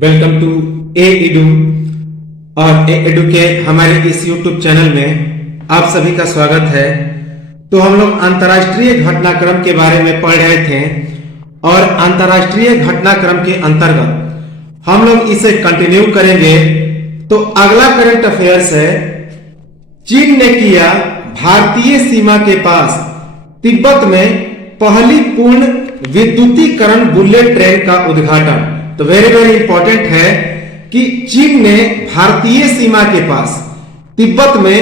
Welcome to edu और edu के हमारे इस यूट्यूब चैनल में आप सभी का स्वागत है। तो हम लोग अंतर्राष्ट्रीय घटनाक्रम के बारे में पढ़ रहे थे और अंतर्राष्ट्रीय घटनाक्रम के अंतर्गत हम लोग इसे कंटिन्यू करेंगे। तो अगला करंट अफेयर्स है, चीन ने किया भारतीय सीमा के पास तिब्बत में पहली पूर्ण विद्युतीकरण बुलेट ट्रेन का उद्घाटन। तो वेरी वेरी इंपॉर्टेंट है कि चीन ने भारतीय सीमा के पास तिब्बत में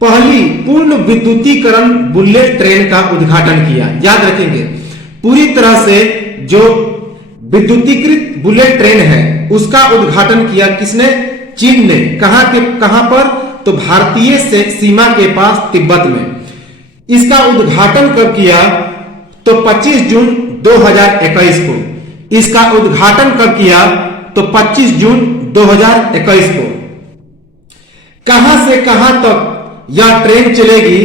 पहली पूर्ण विद्युतीकरण बुलेट ट्रेन का उद्घाटन किया। याद रखेंगे, पूरी तरह से जो विद्युतीकृत बुलेट ट्रेन है उसका उद्घाटन किया किसने? चीन ने। कहां पर? तो भारतीय सीमा के पास तिब्बत में। इसका उद्घाटन कब किया? तो 25 जून 2021 को। इसका उद्घाटन कब किया? तो 25 जून 2021 को। कहां से कहां तक यह ट्रेन चलेगी?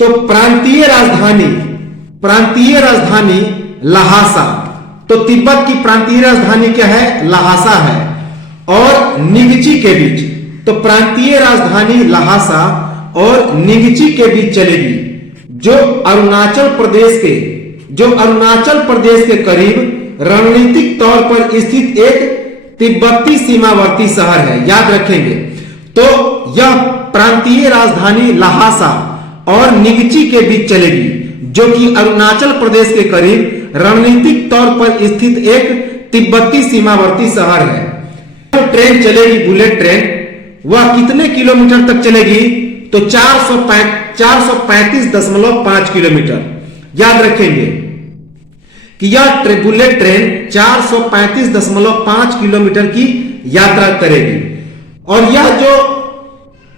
तो प्रांतीय राजधानी लहासा। तो तिब्बत की प्रांतीय राजधानी क्या है? लहासा है। और निगची के बीच, तो प्रांतीय राजधानी लहासा और निगची के बीच चलेगी, जो अरुणाचल प्रदेश के करीब रणनीतिक तौर पर स्थित एक तिब्बती सीमावर्ती शहर है। याद रखेंगे, तो यह प्रांतीय राजधानी लहासा और निगची के बीच चलेगी, जो कि अरुणाचल प्रदेश के करीब रणनीतिक तौर पर स्थित एक तिब्बती सीमावर्ती शहर है। तो ट्रेन चलेगी, बुलेट ट्रेन, वह कितने किलोमीटर तक चलेगी? तो 435.5 किलोमीटर। याद रखेंगे कि यह बुलेट ट्रेन 435.5 किलोमीटर की यात्रा करेगी। और यह जो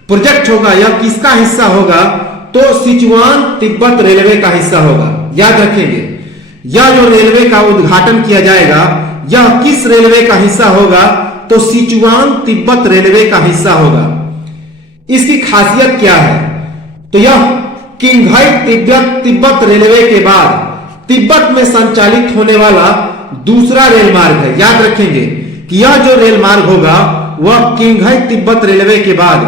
प्रोजेक्ट होगा यह किसका हिस्सा होगा? तो सिचुआन तिब्बत रेलवे का हिस्सा होगा। याद रखेंगे, यह जो रेलवे का उद्घाटन किया जाएगा यह किस रेलवे का हिस्सा होगा? तो सिचुआन तिब्बत रेलवे का हिस्सा होगा। इसकी खासियत क्या है? तो यह किंघाई तिब्बत रेलवे के बाद तिब्बत में संचालित होने वाला दूसरा रेल मार्ग है। याद रखेंगे कि यह जो रेल मार्ग होगा वह किंघाई तिब्बत रेलवे के बाद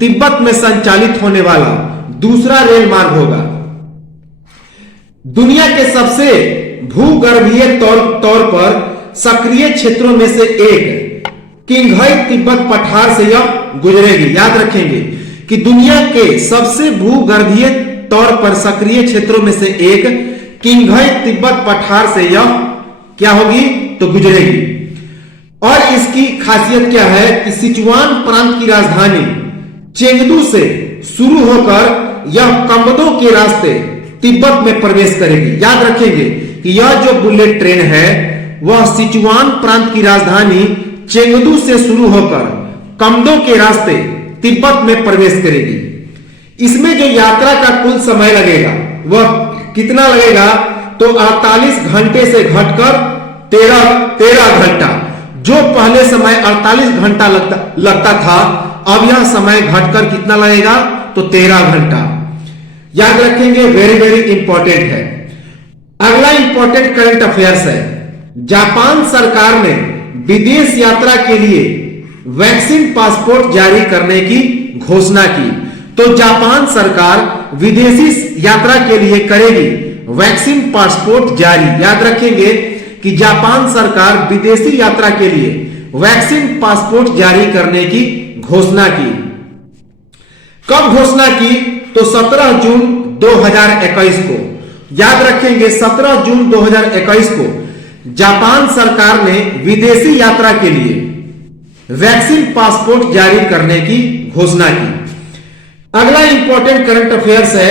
तिब्बत में संचालित होने वाला दूसरा रेल मार्ग होगा। दुनिया के सबसे भूगर्भीय तौर पर सक्रिय क्षेत्रों में से एक किंघाई तिब्बत पठार से यह गुजरेगी। याद रखेंगे कि दुनिया के सबसे भूगर्भीय तौर पर सक्रिय क्षेत्रों में से एक किंघाई तिब्बत पठार से यह क्या होगी? तो गुजरेगी। और इसकी खासियत क्या है कि सिचुआन प्रांत की राजधानी चेंगडू से शुरू होकर यह कम्बों के रास्ते तिब्बत में प्रवेश करेगी। याद रखेंगे कि यह जो बुलेट ट्रेन है वह सिचुआन प्रांत की राजधानी चेंगडू से शुरू होकर कम्बों के रास्ते तिब्बत में प्रवेश करेगी। इसमें जो यात्रा का कुल समय लगेगा वह कितना लगेगा? तो 48 घंटे से घटकर 13 घंटा। जो पहले समय 48 घंटा लगता था, अब यह समय घटकर कितना लगेगा? तो 13 घंटा। याद रखेंगे, वेरी वेरी इंपॉर्टेंट है। अगला इंपॉर्टेंट करंट अफेयर्स है, जापान सरकार ने विदेश यात्रा के लिए वैक्सीन पासपोर्ट जारी करने की घोषणा की। तो जापान सरकार विदेशी यात्रा के लिए करेगी वैक्सीन पासपोर्ट जारी। याद रखेंगे कि जापान सरकार विदेशी यात्रा के लिए वैक्सीन पासपोर्ट जारी करने की घोषणा की। कब घोषणा की? तो 17 जून 2021 को। याद रखेंगे, 17 जून 2021 को जापान सरकार ने विदेशी यात्रा के लिए वैक्सीन पासपोर्ट जारी करने की घोषणा की। अगला इंपॉर्टेंट करंट अफेयर्स है,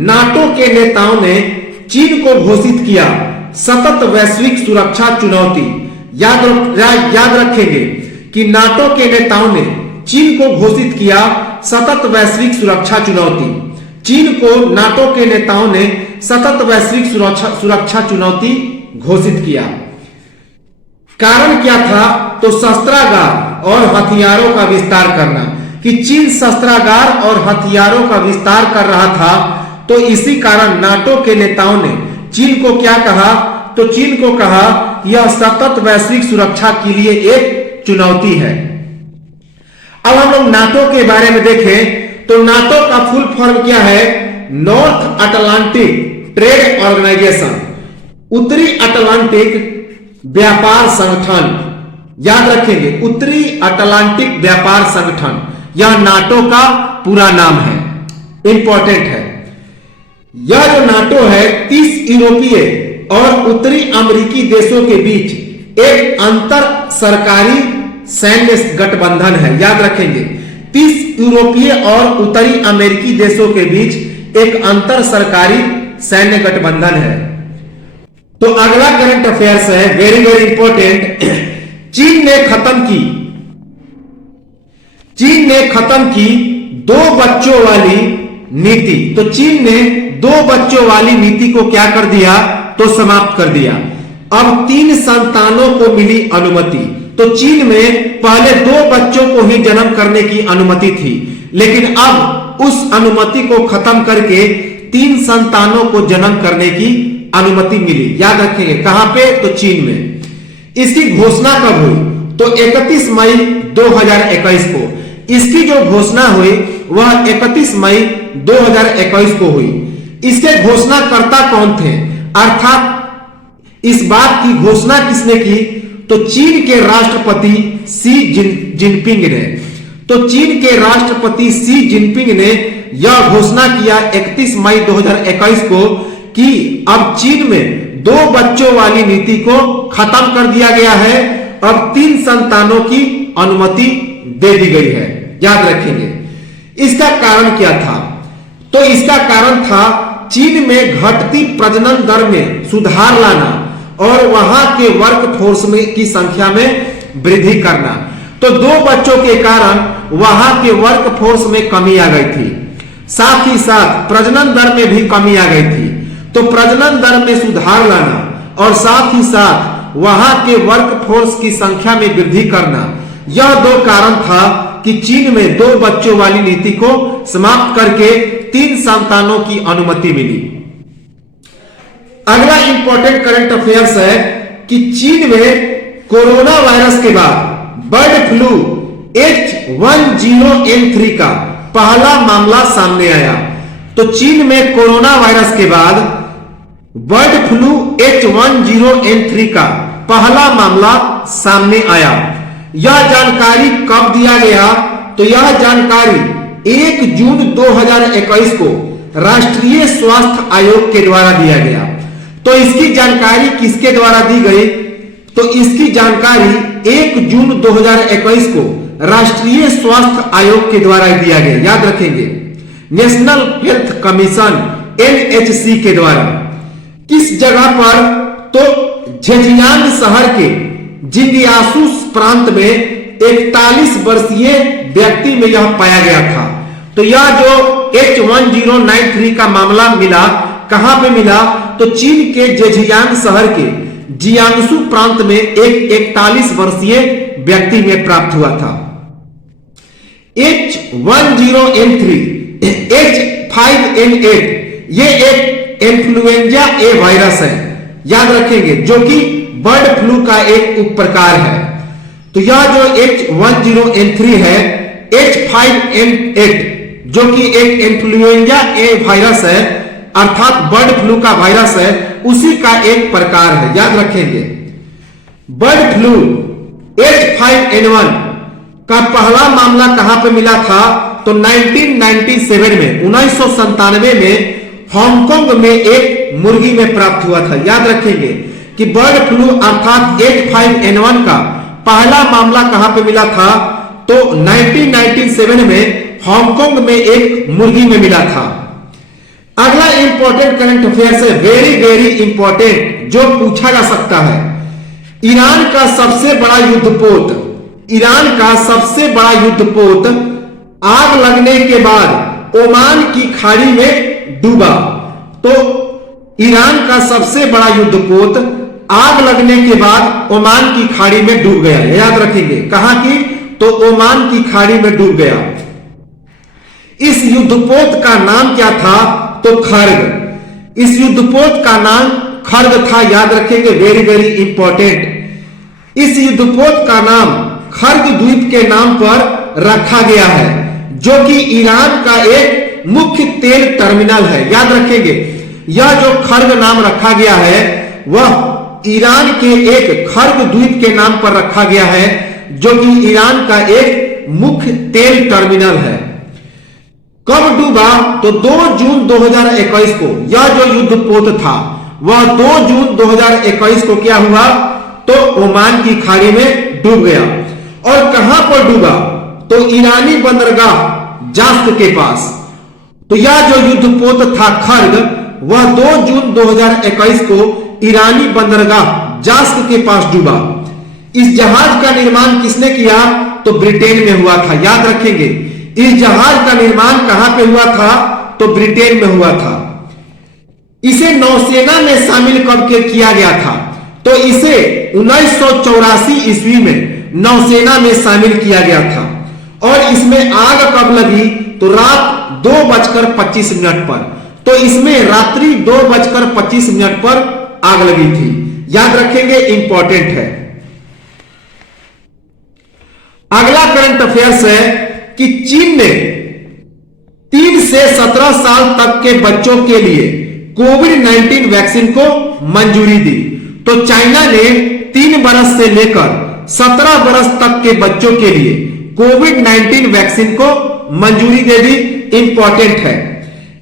नाटो के नेताओं ने चीन को घोषित किया सतत वैश्विक सुरक्षा चुनौती। याद रखेंगे कि नाटो के नेताओं ने चीन को घोषित किया सतत वैश्विक सुरक्षा चुनौती। चीन को नाटो के नेताओं ने सतत वैश्विक सुरक्षा चुनौती घोषित किया। कारण क्या था? तो शस्त्रागार और हथियारों का विस्तार करना, कि चीन शस्त्रागार और हथियारों का विस्तार कर रहा था। तो इसी कारण नाटो के नेताओं ने चीन को क्या कहा? तो चीन को कहा यह सतत वैश्विक सुरक्षा के लिए एक चुनौती है। अब हम लोग नाटो के बारे में देखें तो नाटो का फुल फॉर्म क्या है? नॉर्थ अटलांटिक ट्रेड ऑर्गेनाइजेशन, उत्तरी अटलांटिक व्यापार संगठन। याद रखेंगे, उत्तरी अटलांटिक व्यापार संगठन, यह नाटो का पूरा नाम है, इंपॉर्टेंट है। यह जो नाटो है 30 यूरोपीय और उत्तरी अमेरिकी देशों के बीच एक अंतर सरकारी सैन्य गठबंधन है। याद रखेंगे, 30 यूरोपीय और उत्तरी अमेरिकी देशों के बीच एक अंतर सरकारी सैन्य गठबंधन है। तो अगला करंट अफेयर्स है, वेरी वेरी इंपॉर्टेंट। चीन ने खत्म की 2 बच्चों वाली नीति। तो चीन ने 2 बच्चों वाली नीति को क्या कर दिया? तो समाप्त कर दिया। अब 3 संतानों को मिली अनुमति। तो चीन में पहले 2 बच्चों को ही जन्म करने की अनुमति थी, लेकिन अब उस अनुमति को खत्म करके 3 संतानों को जन्म करने की अनुमति मिली। याद रखेंगे, कहां पे? तो चीन में। इसकी घोषणा कब हुई? तो 31 मई 2021 को। इसकी जो घोषणा हुई वह 31 मई 2021 को हुई। इसके घोषणाकर्ता कौन थे? अर्थात इस बात की घोषणा किसने की? तो चीन के राष्ट्रपति शी जिनपिंग ने। तो चीन के राष्ट्रपति शी जिनपिंग ने यह घोषणा किया 31 मई 2021 को कि अब चीन में 2 बच्चों वाली नीति को खत्म कर दिया गया है। अब 3 संतानों की अनुमति दे दी गई है। याद रखेंगे। इसका कारण क्या था? तो इसका कारण था चीन में घटती प्रजनन दर में सुधार लाना और वहां के वर्क फोर्स में की संख्या में वृद्धि करना। तो 2 बच्चों के कारण वहां के वर्क फोर्स में कमी आ गई थी, साथ ही साथ प्रजनन दर में भी कमी आ गई थी। तो प्रजनन दर में सुधार लाना और साथ ही साथ वहां के वर्क फोर्स की संख्या में वृद्धि करना, यह 2 कारण था कि चीन में 2 बच्चों वाली नीति को समाप्त करके 3 संतानों की अनुमति मिली। अगला इंपॉर्टेंट करंट अफेयर्स है कि चीन में कोरोना वायरस के बाद बर्ड फ्लू H10N3 का पहला मामला सामने आया। तो चीन में कोरोना वायरस के बाद बर्ड फ्लू H10N3 का पहला मामला सामने आया। यह जानकारी कब दिया गया? तो यह जानकारी 1 जून 2021 को राष्ट्रीय स्वास्थ्य आयोग के द्वारा दिया गया। तो इसकी जानकारी किसके द्वारा दी गई? तो इसकी जानकारी 1 जून 2021 को राष्ट्रीय स्वास्थ्य आयोग के द्वारा दिया गया। याद रखेंगे, नेशनल हेल्थ कमीशन NHC के द्वारा। किस जगह पर? तो झेजियांग शहर के जिंगयासू प्रांत में 41 वर्षीय व्यक्ति में यह पाया गया था। तो यह जो H1093 का मामला मिला, कहां पे मिला? तो चीन के जेजियांग शहर के जियांगसू प्रांत में एक 41 वर्षीय व्यक्ति में प्राप्त हुआ था। H10N3 H5N8 ये एक इन्फ्लुएंजा ए वायरस है। याद रखेंगे, जो कि बर्ड फ्लू का एक उप प्रकार है। तो यह जो H10N3 है, H5N8 जो कि एक इन्फ्लुएंजा ए वायरस है, अर्थात बर्ड फ्लू का वायरस है, उसी का एक प्रकार है। याद रखेंगे, बर्ड फ्लू H5N1 का पहला मामला कहां पे मिला था? तो 1997 में 1997 में हांगकांग में एक मुर्गी में प्राप्त हुआ था। याद रखेंगे कि बर्ड फ्लू अर्थात H5N1 का पहला मामला कहां पे मिला था? तो 1997 में हांगकांग में एक मुर्गी में मिला था। अगला इंपॉर्टेंट करंट अफेयर्स है, वेरी वेरी इंपॉर्टेंट, जो पूछा जा सकता है। ईरान का सबसे बड़ा युद्धपोत, ईरान का सबसे बड़ा युद्धपोत आग लगने के बाद ओमान की खाड़ी में डूबा। तो ईरान का सबसे बड़ा युद्धपोत आग लगने के बाद ओमान की खाड़ी में डूब गया। याद रखेंगे, कहां की? तो ओमान की खाड़ी में डूब गया। इस युद्धपोत का नाम क्या था? तो खर्ग। इस युद्धपोत का नाम खर्ग था। याद रखेंगे, वेरी वेरी इंपॉर्टेंट। इस युद्धपोत का नाम खर्ग द्वीप के नाम पर रखा गया है, जो कि ईरान का एक मुख्य तेल टर्मिनल है। याद रखेंगे, यह जो खर्ग नाम रखा गया है वह ईरान के एक खर्ग द्वीप के नाम पर रखा गया है, जो कि ईरान का एक मुख्य तेल टर्मिनल है। कब डूबा? तो 2 जून 2021 को यह जो युद्धपोत था वह 2 जून 2021 को क्या हुआ? तो ओमान की खाड़ी में डूब गया। और कहां पर डूबा? तो ईरानी बंदरगाह जास्क के पास। तो यह जो युद्धपोत था खर्ग, वह 2 जून 2021 को ईरानी बंदरगाह जास्क के पास डूबा। इस जहाज का निर्माण किसने किया? तो ब्रिटेन में हुआ था। याद रखेंगे, इस जहाज का निर्माण कहां पे हुआ था? तो ब्रिटेन में हुआ था। इसे नौसेना में शामिल कब किया गया था? तो इसे 1984 ईस्वी में नौसेना में शामिल किया गया था। और इसमें आग कब लगी? तो रात 2:25 पर। तो इसमें रात्रि 2:25 पर आग लगी थी। याद रखेंगे, इंपॉर्टेंट है। अगला करंट अफेयर्स है कि चीन ने 3 से 17 साल तक के बच्चों के लिए कोविड-19 वैक्सीन को मंजूरी दी। तो चाइना ने 3 बरस से लेकर 17 बरस तक के बच्चों के लिए कोविड-19 वैक्सीन को मंजूरी दे दी। इंपॉर्टेंट है।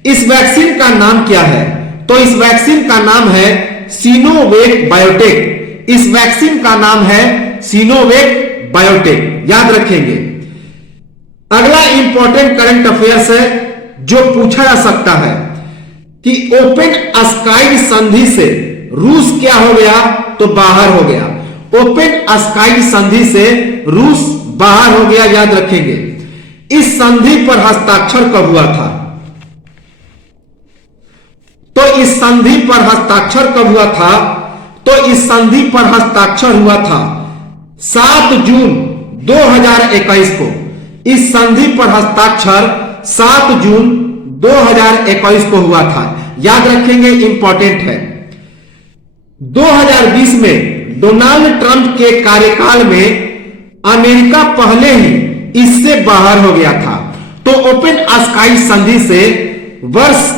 इस वैक्सीन का नाम क्या है? तो इस वैक्सीन का नाम है सिनोवैक बायोटेक। इस वैक्सीन का नाम है सिनोवैक बायोटेक। याद रखेंगे। अगला इंपॉर्टेंट करंट अफेयर्स है जो पूछा जा सकता है कि ओपन स्काई संधि से रूस क्या हो गया? तो बाहर हो गया। ओपन स्काई संधि से रूस बाहर हो गया। याद रखेंगे। इस संधि पर हस्ताक्षर कब हुआ था? तो इस संधि पर हस्ताक्षर कब हुआ था? तो इस संधि पर हस्ताक्षर हुआ था 7 जून 2021 को। इस संधि पर हस्ताक्षर 7 जून 2021 को हुआ था। याद रखेंगे, इंपॉर्टेंट है। 2020 में डोनाल्ड ट्रंप के कार्यकाल में अमेरिका पहले ही इससे बाहर हो गया था। तो ओपन स्काई संधि से वर्ष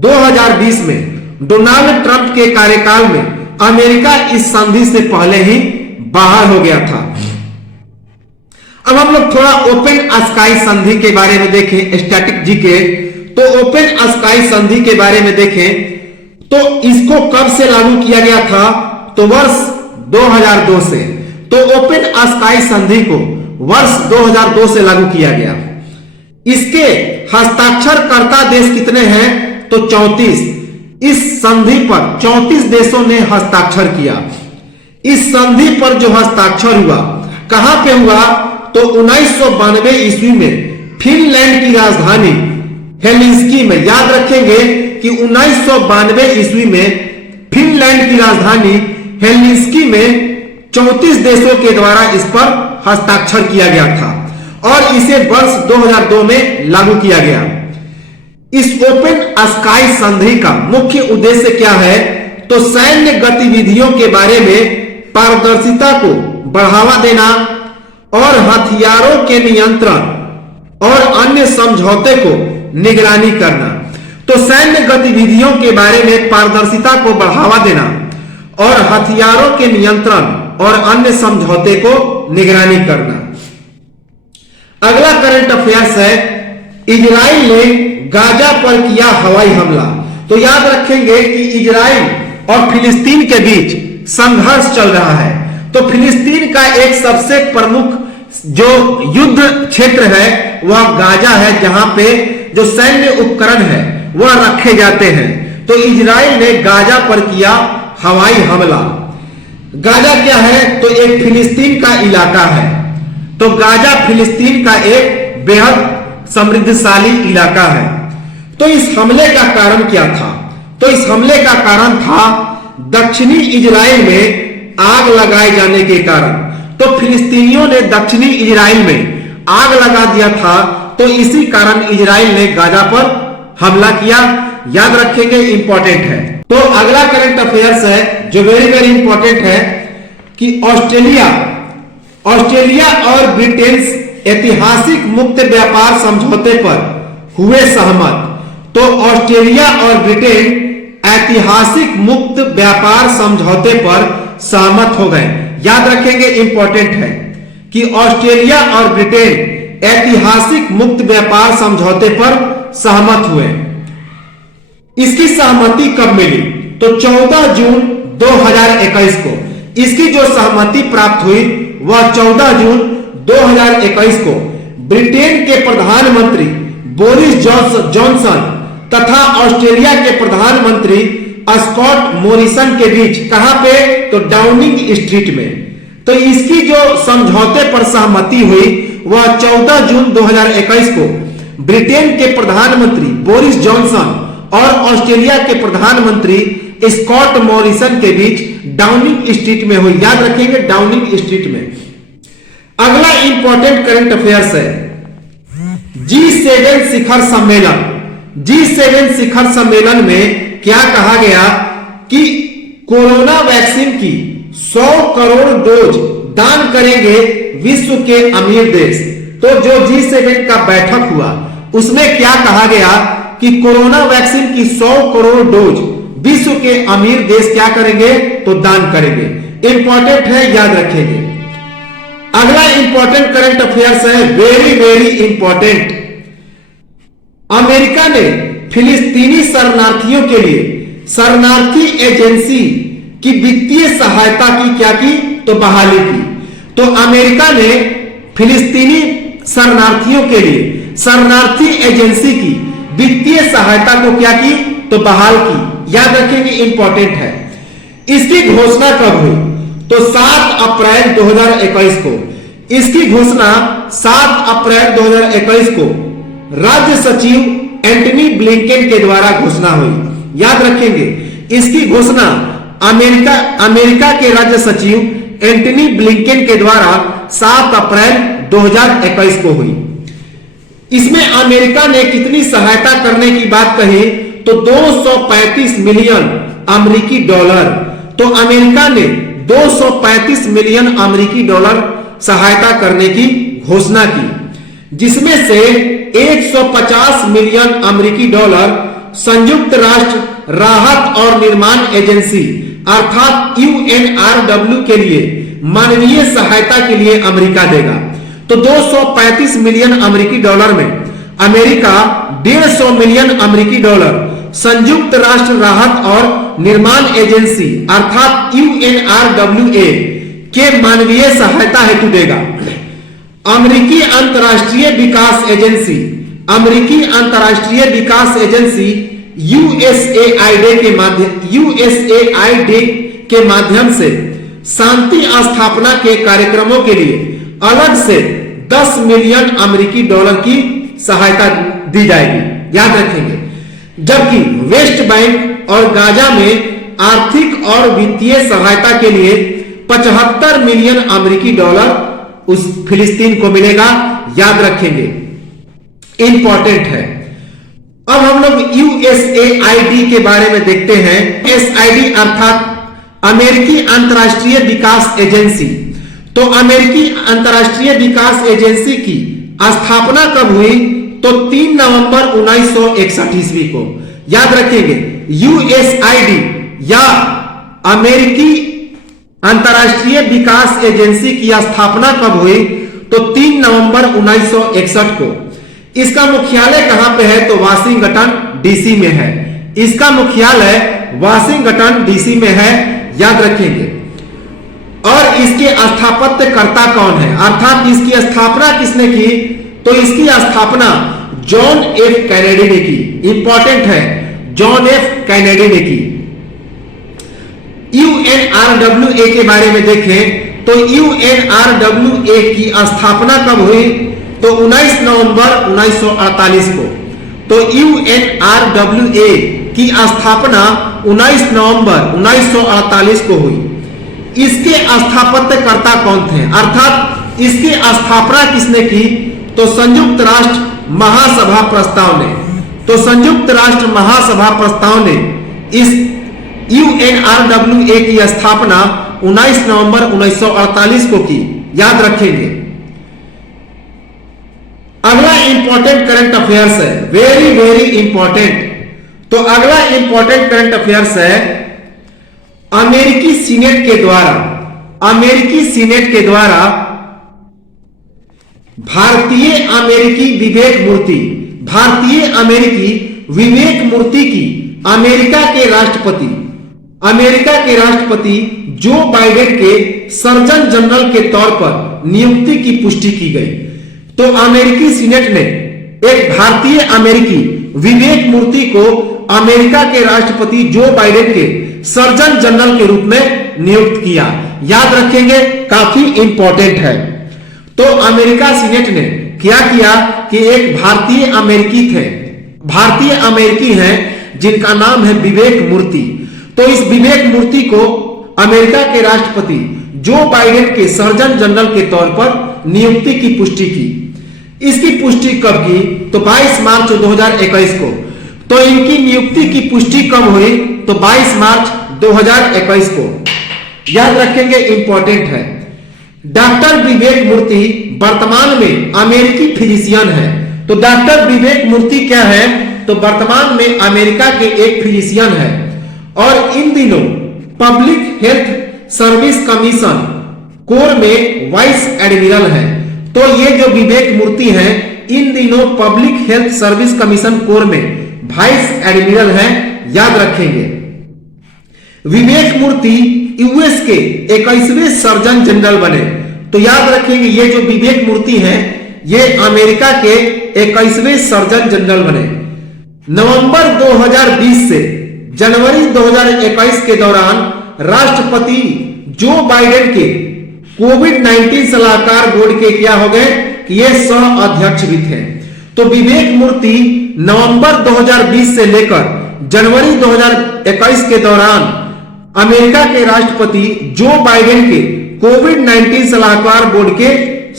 2020 में डोनाल्ड ट्रंप के कार्यकाल में अमेरिका इस संधि से पहले ही बाहर हो गया था। अब हम लोग थोड़ा ओपन स्काई संधि के बारे में देखें, स्टैटिक जी के। तो ओपन स्काई संधि के बारे में देखें तो इसको कब से लागू किया गया था? तो वर्ष 2002 से। तो ओपन स्काई संधि को वर्ष 2002 से लागू किया गया। इसके हस्ताक्षरकर्ता देश कितने हैं? तो 34। इस संधि पर 34 देशों ने हस्ताक्षर किया। इस संधि पर जो हस्ताक्षर हुआ कहां पे हुआ? तो 1992 ईस्वी में फिनलैंड की राजधानी हेलसिंकी में। याद रखेंगे कि 1992 ईस्वी में फिनलैंड की राजधानी हेलसिंकी में 34 देशों के द्वारा इस पर हस्ताक्षर किया गया था और इसे वर्ष 2002 में लागू किया गया। इस ओपन स्काई संधि का मुख्य उद्देश्य क्या है? तो सैन्य गतिविधियों के बारे में पारदर्शिता को बढ़ावा देना और हथियारों के नियंत्रण और अन्य समझौते को निगरानी करना। तो सैन्य गतिविधियों के बारे में पारदर्शिता को बढ़ावा देना और हथियारों के नियंत्रण और अन्य समझौते को निगरानी करना। अगला करंट अफेयर्स है, इजराइल ने गाजा पर किया हवाई हमला। तो याद रखेंगे कि इजराइल और फिलिस्तीन के बीच संघर्ष चल रहा है। तो फिलिस्तीन का एक सबसे प्रमुख जो युद्ध क्षेत्र है वह गाजा है, जहां पे जो सैन्य उपकरण है वह रखे जाते हैं। तो इजराइल ने गाजा पर किया हवाई हमला। गाजा क्या है? तो एक फिलिस्तीन का इलाका है। तो गाजा फिलिस्तीन का एक बेहद समृद्धशाली इलाका है। तो इस हमले का कारण क्या था? तो इस हमले का कारण था दक्षिणी इजराइल में आग लगाए जाने के कारण। तो फिलिस्तीनियों ने दक्षिणी इजराइल में आग लगा दिया था। तो इसी कारण इजराइल ने गाजा पर हमला किया। याद रखेंगे, इंपॉर्टेंट है। तो अगला करंट अफेयर्स है जो वेरी वेरी इंपॉर्टेंट है कि ऑस्ट्रेलिया और ब्रिटेन ऐतिहासिक मुक्त व्यापार समझौते पर हुए सहमत। तो ऑस्ट्रेलिया और ब्रिटेन ऐतिहासिक मुक्त व्यापार समझौते पर सहमत हो गए। याद रखेंगे, इंपॉर्टेंट है कि ऑस्ट्रेलिया और ब्रिटेन ऐतिहासिक मुक्त व्यापार समझौते पर सहमत हुए। इसकी सहमति कब मिली? तो 14 जून 2021 को इसकी जो सहमति प्राप्त हुई वह 14 जून 2021 को ब्रिटेन के प्रधानमंत्री बोरिस जॉनसन तथा ऑस्ट्रेलिया के प्रधानमंत्री स्कॉट मॉरिसन के बीच। कहां पे? तो डाउनिंग स्ट्रीट में। तो इसकी जो समझौते पर सहमति हुई वह 14 जून 2021 को ब्रिटेन के प्रधानमंत्री बोरिस जॉनसन और ऑस्ट्रेलिया के प्रधानमंत्री स्कॉट मॉरिसन के बीच डाउनिंग स्ट्रीट में हुई। याद रखेंगे, डाउनिंग स्ट्रीट में। अगला इंपॉर्टेंट करंट अफेयर्स है G7 शिखर सम्मेलन। G7 शिखर सम्मेलन में क्या कहा गया कि कोरोना वैक्सीन की 100 करोड़ डोज दान करेंगे विश्व के अमीर देश। तो जो G7 का बैठक हुआ उसमें क्या कहा गया कि कोरोना वैक्सीन की 100 करोड़ डोज विश्व के अमीर देश क्या करेंगे? तो दान करेंगे। इंपॉर्टेंट है, याद रखेंगे। अगला इंपॉर्टेंट करंट अफेयर्स है, वेरी वेरी इंपॉर्टेंट। अमेरिका ने फिलिस्तीनी शरणार्थियों के लिए शरणार्थी एजेंसी की वित्तीय सहायता की क्या की? तो बहाली की। तो अमेरिका ने फिलिस्तीनी शरणार्थियों के लिए शरणार्थी एजेंसी की वित्तीय सहायता को क्या की? तो बहाल की। याद रखेंगे, इंपॉर्टेंट है। इसकी घोषणा कब हुई? तो 7 अप्रैल 2021 को। इसकी घोषणा 7 अप्रैल 2021 को राज्य सचिव एंटनी ब्लिंकेन के द्वारा घोषणा हुई। याद रखेंगे, इसकी घोषणा अमेरिका के राज्य सचिव एंटनी ब्लिंकेन के द्वारा 7 अप्रैल 2021 को हुई। इसमें अमेरिका ने कितनी सहायता करने की बात कही? तो 235 मिलियन अमेरिकी डॉलर। तो अमेरिका ने 235 मिलियन अमेरिकी डॉलर सहायता करने की घोषणा की, जिसमें से 150 मिलियन अमेरिकी डॉलर संयुक्त राष्ट्र राहत और निर्माण एजेंसी अर्थात UNRW के लिए मानवीय सहायता के लिए अमेरिका देगा। तो 235 मिलियन अमेरिकी डॉलर में अमेरिका 150 मिलियन अमेरिकी डॉलर संयुक्त राष्ट्र राहत और निर्माण एजेंसी अर्थात UNRWA के मानवीय सहायता हेतु देगा। अमेरिकी अंतरराष्ट्रीय विकास एजेंसी USAID के माध्यम से शांति स्थापना के कार्यक्रमों के लिए अलग से 10 मिलियन अमेरिकी डॉलर की सहायता दी जाएगी। याद रखेंगे। जबकि वेस्ट बैंक और गाजा में आर्थिक और वित्तीय सहायता के लिए 75 मिलियन अमेरिकी डॉलर उस फिलिस्तीन को मिलेगा। याद रखेंगे, इंपॉर्टेंट है। अब हम लोग USAID के बारे में देखते हैं। USAID अर्थात अमेरिकी अंतरराष्ट्रीय विकास एजेंसी। तो अमेरिकी अंतरराष्ट्रीय विकास एजेंसी की स्थापना कब हुई? तो 3 नवंबर 1961 ईस्वी को। याद रखेंगे, USAID या अमेरिकी अंतरराष्ट्रीय विकास एजेंसी की स्थापना कब हुई? तो 3 नवंबर 1961 को। इसका मुख्यालय कहां पे है? तो वाशिंगटन DC में है। इसका मुख्यालय वाशिंगटन DC में है। याद रखेंगे। और इसके स्थापत्यकर्ता कौन है? अर्थात इसकी स्थापना किसने की? तो इसकी स्थापना जॉन F कैनेडी ने की। इंपॉर्टेंट है, जॉन F कैनेडी ने की। UNRWA के बारे में देखें तो UNRWA की स्थापना कब हुई? तो 19 नवंबर 1948 को। तो UNRWA की स्थापना 19 नवंबर 1948 को हुई। इसके स्थापत्यकर्ता कौन थे? अर्थात इसकी स्थापना किसने की? तो संयुक्त राष्ट्र महासभा प्रस्ताव ने। तो संयुक्त राष्ट्र महासभा प्रस्ताव ने इस UNRWA की स्थापना 19 नवंबर 1948 को की। याद रखेंगे। अगला इंपॉर्टेंट करंट अफेयर्स है, वेरी वेरी इंपॉर्टेंट। तो अगला इंपॉर्टेंट करंट अफेयर्स है अमेरिकी सीनेट के द्वारा भारतीय अमेरिकी विवेक मूर्ति की अमेरिका के राष्ट्रपति जो बाइडेन के सर्जन जनरल के तौर पर नियुक्ति की पुष्टि की गई। तो अमेरिकी सीनेट ने एक भारतीय अमेरिकी विवेक मूर्ति को अमेरिका के राष्ट्रपति जो बाइडेन के सर्जन जनरल के रूप में नियुक्त किया। याद रखेंगे, काफी इंपॉर्टेंट है। तो अमेरिका सीनेट ने क्या किया कि एक भारतीय अमेरिकी हैं जिनका नाम है विवेक मूर्ति। तो इस विवेक मूर्ति को अमेरिका के राष्ट्रपति जो बाइडेन के सर्जन जनरल के तौर पर नियुक्ति की पुष्टि की। इसकी पुष्टि कब की? तो 22 मार्च 2021 को। तो इनकी नियुक्ति की पुष्टि कब हुई? तो 22 मार्च 2021 को। याद रखेंगे, इंपॉर्टेंट है। डॉक्टर विवेक मूर्ति वर्तमान में अमेरिकी फिजिशियन है। तो डॉक्टर विवेक मूर्ति क्या है? तो वर्तमान में अमेरिका के एक फिजिशियन है और इन दिनों public health service commission core में वाइस एडमिरल है। तो ये जो विवेक मूर्ति है इन दिनों public health service commission core में वाइस एडमिरल है। याद रखेंगे, विवेक मूर्ति यूएस के 21वें सर्जन जनरल बने। तो याद रखेंगे, ये जो विवेक मूर्ति है ये अमेरिका के 21वें सर्जन जनरल बने। नवंबर 2020 से जनवरी 2021 के दौरान राष्ट्रपति जो बाइडेन के कोविड-19 सलाहकार बोर्ड के क्या हो गए कि ये सह अध्यक्ष भी थे। तो विवेक मूर्ति नवंबर 2020 से लेकर जनवरी 2021 के दौरान अमेरिका के राष्ट्रपति जो बाइडेन के कोविड-19 सलाहकार बोर्ड के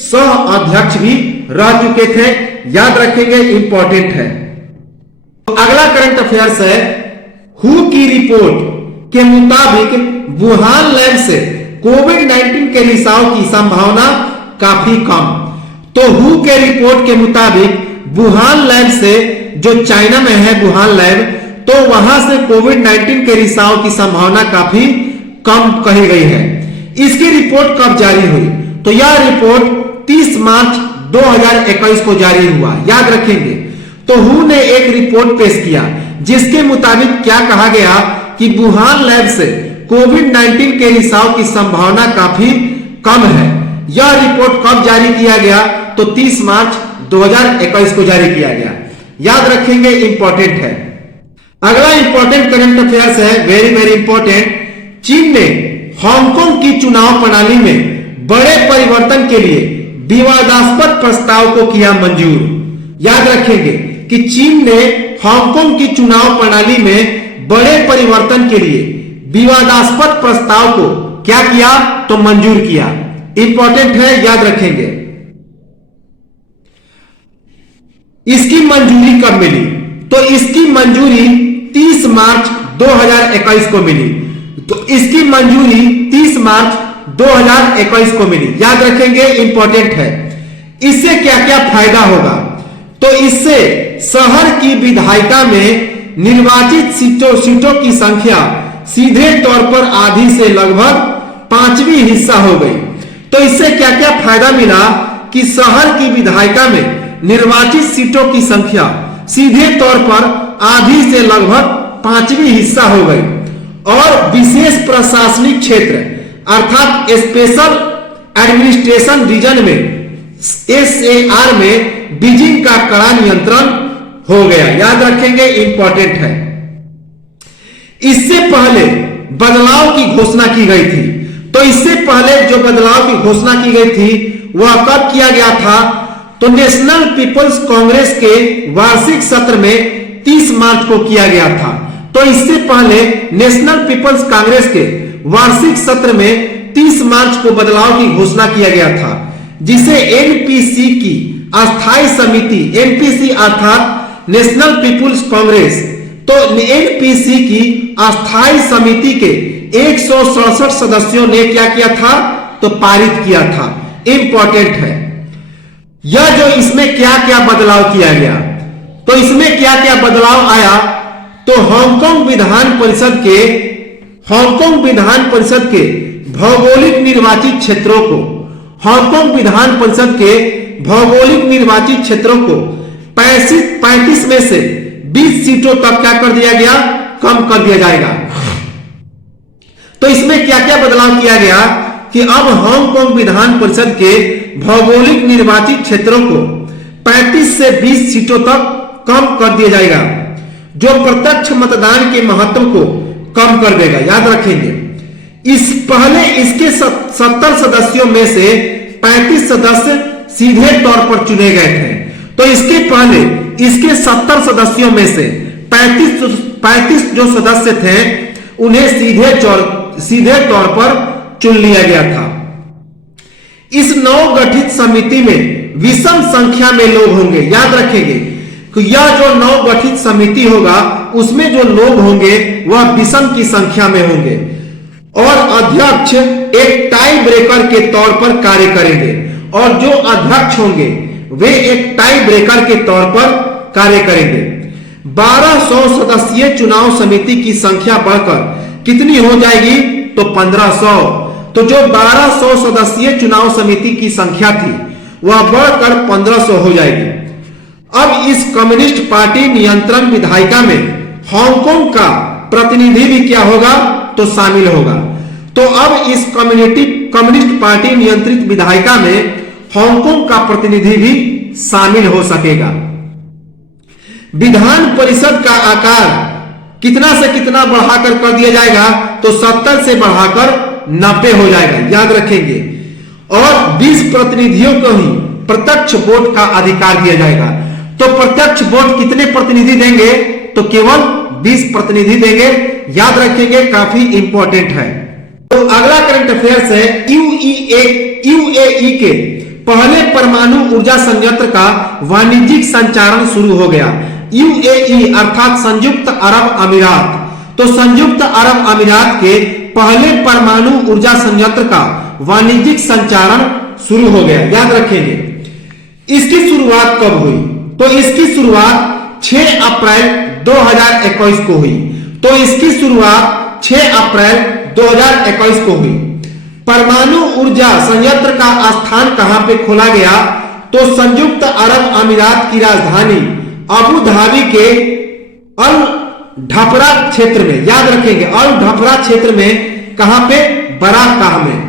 सह अध्यक्ष भी रह चुके थे। याद रखेंगे, इंपॉर्टेंट है। तो अगला करंट अफेयर्स है हु की रिपोर्ट के मुताबिक वुहान लैब से कोविड-19 के रिसाव की संभावना काफी कम। तो हु के रिपोर्ट के मुताबिक वुहान लैब से, जो चाइना में है वुहान लैब, तो वहां से कोविड-19 के रिसाव की संभावना काफी कम कही गई है। इसकी रिपोर्ट कब जारी हुई? तो यह रिपोर्ट 30 मार्च 2021 को जारी हुआ। याद रखेंगे, तो हु ने एक रिपोर्ट पेश किया जिसके मुताबिक क्या कहा गया कि वुहान लैब से कोविड-19 के रिसाव की संभावना काफी कम है। यह रिपोर्ट कब जारी किया गया? तो 30 मार्च 2021 को जारी किया गया। याद रखेंगे, इंपॉर्टेंट है। अगला इंपॉर्टेंट करंट अफेयर्स है, वेरी वेरी इंपॉर्टेंट। चीन ने हांगकांग की चुनाव प्रणाली में बड़े परिवर्तन के लिए विवादास्पद प्रस्ताव को किया मंजूर। याद रखेंगे कि चीन ने हांगकांग की चुनाव प्रणाली में बड़े परिवर्तन के लिए विवादास्पद प्रस्ताव को क्या किया? तो मंजूर किया। इंपॉर्टेंट है, याद रखेंगे। इसकी मंजूरी कब मिली? तो इसकी मंजूरी 30 मार्च 2021 को मिली। तो इसकी मंजूरी 30 मार्च 2021 को मिली। याद रखेंगे, इंपॉर्टेंट है। इससे क्या क्या फायदा होगा? तो इससे शहर की विधायिका में निर्वाचित सीटों की संख्या सीधे तौर पर आधी से लगभग 5वीं हिस्सा हो गई। तो इससे क्या क्या फायदा मिला कि शहर की विधायिका में निर्वाचित सीटों की संख्या सीधे तौर पर आधी से लगभग 5वीं हिस्सा हो गई और विशेष प्रशासनिक क्षेत्र अर्थात स्पेशल एडमिनिस्ट्रेशन रीजन में SAR में बीजिंग का कड़ा नियंत्रण हो गया। याद रखेंगे, इंपॉर्टेंट है। इससे पहले बदलाव की घोषणा की गई थी। तो इससे पहले जो बदलाव की घोषणा की गई थी वह कब किया गया था? तो नेशनल पीपल्स कांग्रेस के वार्षिक सत्र में 30 मार्च को किया गया था। तो इससे पहले नेशनल पीपल्स कांग्रेस के वार्षिक सत्र में 30 मार्च को बदलाव की घोषणा किया गया था, जिसे एनपीसी की अस्थायी समिति, एनपीसी अर्थात नेशनल पीपल्स कांग्रेस, तो एनपीसी की अस्थायी समिति के 167 सदस्यों ने क्या किया था? तो पारित किया था। इंपॉर्टेंट है। यह जो इसमें क्या क्या बदलाव किया गया, तो इसमें क्या क्या बदलाव आया, तो हांगकांग विधान परिषद के भौगोलिक निर्वाचित क्षेत्रों को, हांगकांग विधान परिषद के भौगोलिक निर्वाचित क्षेत्रों को 35 में से 20 सीटों तक क्या कर दिया गया, कम कर दिया जाएगा। तो इसमें क्या क्या बदलाव किया गया कि अब हांगकांग विधान परिषद के भौगोलिक निर्वाचित क्षेत्रों को 35 से 20 सीटों तक कम कर दिया जाएगा, जो प्रत्यक्ष मतदान के महत्व को कम कर देगा। याद रखेंगे, इस पहले इसके 70 सदस्यों में से 35 सदस्य सीधे तौर पर चुने गए थे। तो इसके पहले इसके 70 सदस्यों में से 35 जो सदस्य थे उन्हें सीधे तौर पर चुन लिया गया था। इस नवगठित समिति में विषम संख्या में लोग होंगे। याद रखेंगे कि यह जो नवगठित समिति होगा उसमें जो लोग होंगे वह विषम की संख्या में होंगे और अध्यक्ष एक टाई ब्रेकर के तौर पर कार्य करेंगे और जो अध्यक्ष होंगे वे एक टाई ब्रेकर के तौर पर कार्य करेंगे। 1200 सदस्यीय चुनाव समिति की संख्या बढ़कर कितनी हो जाएगी, तो 1500। तो जो 1200 सदस्यीय चुनाव समिति की संख्या थी वह बढ़कर 1500 हो जाएगी। अब इस कम्युनिस्ट पार्टी नियंत्रण विधायिका में हांगकांग का प्रतिनिधि भी क्या होगा, तो शामिल होगा। तो अब इस कम्युनिस्ट पार्टी नियंत्रित विधायिका में हांगकांग का प्रतिनिधि भी शामिल हो सकेगा। विधान परिषद का आकार कितना से कितना बढ़ाकर कर दिया जाएगा, तो 70 से बढ़ाकर 90 हो जाएगा। याद रखेंगे, और 20 प्रतिनिधियों को ही प्रत्यक्ष वोट का अधिकार दिया जाएगा। तो प्रत्यक्ष वोट कितने प्रतिनिधि देंगे, तो केवल 20 प्रतिनिधि देंगे। याद रखेंगे, काफी इंपॉर्टेंट है। तो अगला करंट अफेयर्स है यूएई के पहले परमाणु ऊर्जा संयंत्र का वाणिज्यिक संचालन शुरू हो गया। यूएई अर्थात संयुक्त अरब अमीरात। तो संयुक्त अरब अमीरात के पहले परमाणु ऊर्जा संयंत्र का वाणिज्यिक संचालन शुरू हो गया। याद रखेंगे, इसकी शुरुआत कब हुई, तो इसकी शुरुआत 6 अप्रैल 2021 को हुई। तो इसकी शुरुआत 6 अप्रैल 2021 को हुई। परमाणु ऊर्जा संयंत्र का स्थान कहां पे खोला गया, तो संयुक्त अरब अमीरात की राजधानी अबू धाबी के अल ढफरा क्षेत्र में। याद रखेंगे, अल ढफरा क्षेत्र में कहां पे, बराकाह में।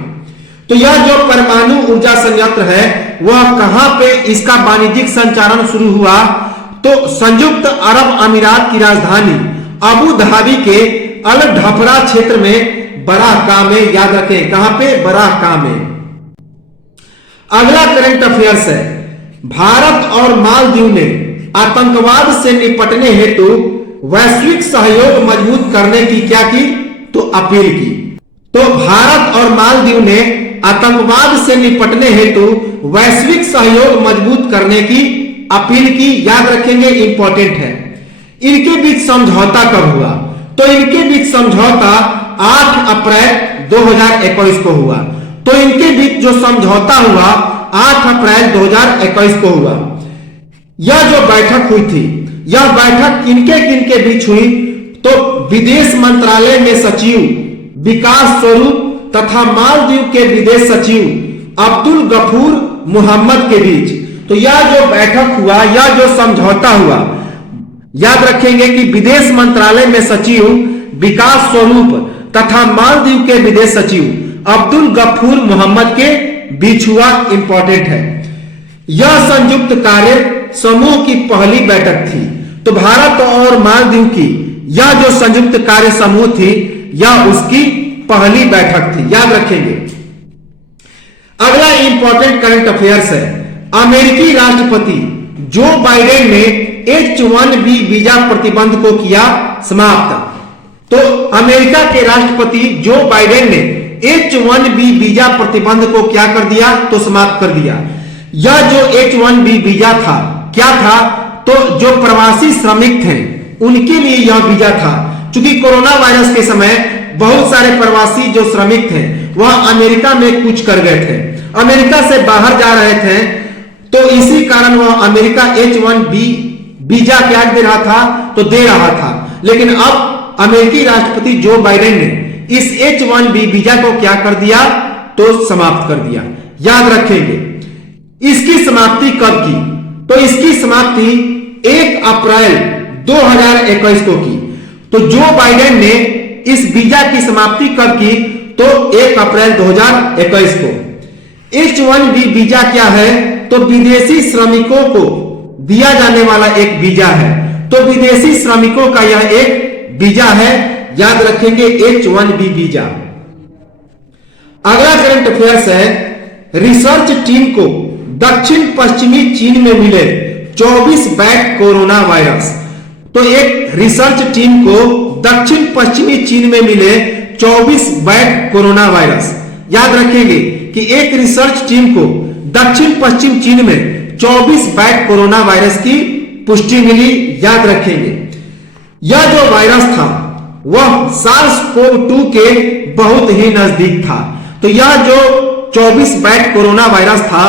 तो यह जो परमाणु ऊर्जा संयंत्र है वह कहां पे इसका वाणिज्यिक संचालन शुरू हुआ, तो संयुक्त अरब अमीरात की राजधानी अबू धाबी के अल ढफरा क्षेत्र में, बराकाह में। याद रखें, कहां पे, बराकाह में। अगला करंट अफेयर्स है, भारत और मालदीव ने आतंकवाद से निपटने हेतु वैश्विक सहयोग मजबूत करने की क्या की, तो अपील की। तो भारत और मालदीव ने आतंकवाद से निपटने हेतु वैश्विक सहयोग मजबूत करने की अपील की। याद रखेंगे, इंपॉर्टेंट है। इनके बीच समझौता कब हुआ, तो इनके बीच समझौता 8 अप्रैल 2021 को हुआ। तो इनके बीच जो समझौता हुआ 8 अप्रैल 2021 को हुआ। यह जो बैठक हुई थी, यह बैठक किनके बीच हुई, तो विदेश मंत्रालय में सचिव विकास स्वरूप तथा मालदीव के विदेश सचिव अब्दुल गफूर मोहम्मद के बीच। तो यह जो बैठक हुआ, यह जो समझौता हुआ, याद रखेंगे कि विदेश मंत्रालय में सचिव विकास स्वरूप तथा मालदीव के विदेश सचिव अब्दुल गफूर मोहम्मद के बीच हुआ। इंपॉर्टेंट है, यह संयुक्त कार्य समूह की पहली बैठक थी। तो भारत और मालदीव की यह जो संयुक्त कार्य समूह थी, यह उसकी पहली बैठक थी। याद रखेंगे। अगला इंपॉर्टेंट करंट अफेयर्स है, अमेरिकी राष्ट्रपति जो बाइडेन ने H-1B वीजा प्रतिबंध को किया समाप्त। तो अमेरिका के राष्ट्रपति जो बाइडेन ने H-1B वीजा प्रतिबंध को क्या कर दिया, तो समाप्त कर दिया। यह जो H-1B वीजा था, क्या था, तो जो प्रवासी श्रमिक थे उनके लिए यह वीजा था। क्योंकि कोरोना वायरस के समय बहुत सारे प्रवासी जो श्रमिक थे वह अमेरिका में कूच कर गए थे अमेरिका से बाहर जा रहे थे, तो इसी कारण वह अमेरिका H1B वीजा क्या दे रहा था, तो दे रहा था। लेकिन अब अमेरिकी राष्ट्रपति जो बाइडेन ने इस H1B वीजा को क्या कर दिया, तो समाप्त कर दिया। याद रखेंगे इसकी समाप्ति कब की, तो इसकी समाप्ति 1 अप्रैल 2021 को की। तो जो बाइडेन ने इस वीजा की समाप्ति कब की, तो 1 अप्रैल 2021 को। H1B वीजा क्या है, तो विदेशी श्रमिकों को दिया जाने वाला एक वीजा है। तो विदेशी श्रमिकों का यह एक वीजा है, याद रखेंगे H1B वीजा। अगला करंट अफेयर्स है, रिसर्च टीम को दक्षिण पश्चिमी चीन में मिले 24 बैग कोरोना वायरस। तो एक रिसर्च टीम को दक्षिण पश्चिमी चीन में मिले 24 बैग कोरोना वायरस। याद रखेंगे कि एक रिसर्च टीम को दक्षिण पश्चिम चीन में 24 बैग कोरोना वायरस की पुष्टि मिली। याद रखेंगे यह जो वायरस था वह SARS-CoV-2 के बहुत ही नजदीक था। तो यह जो 24 बैग कोरोना वायरस था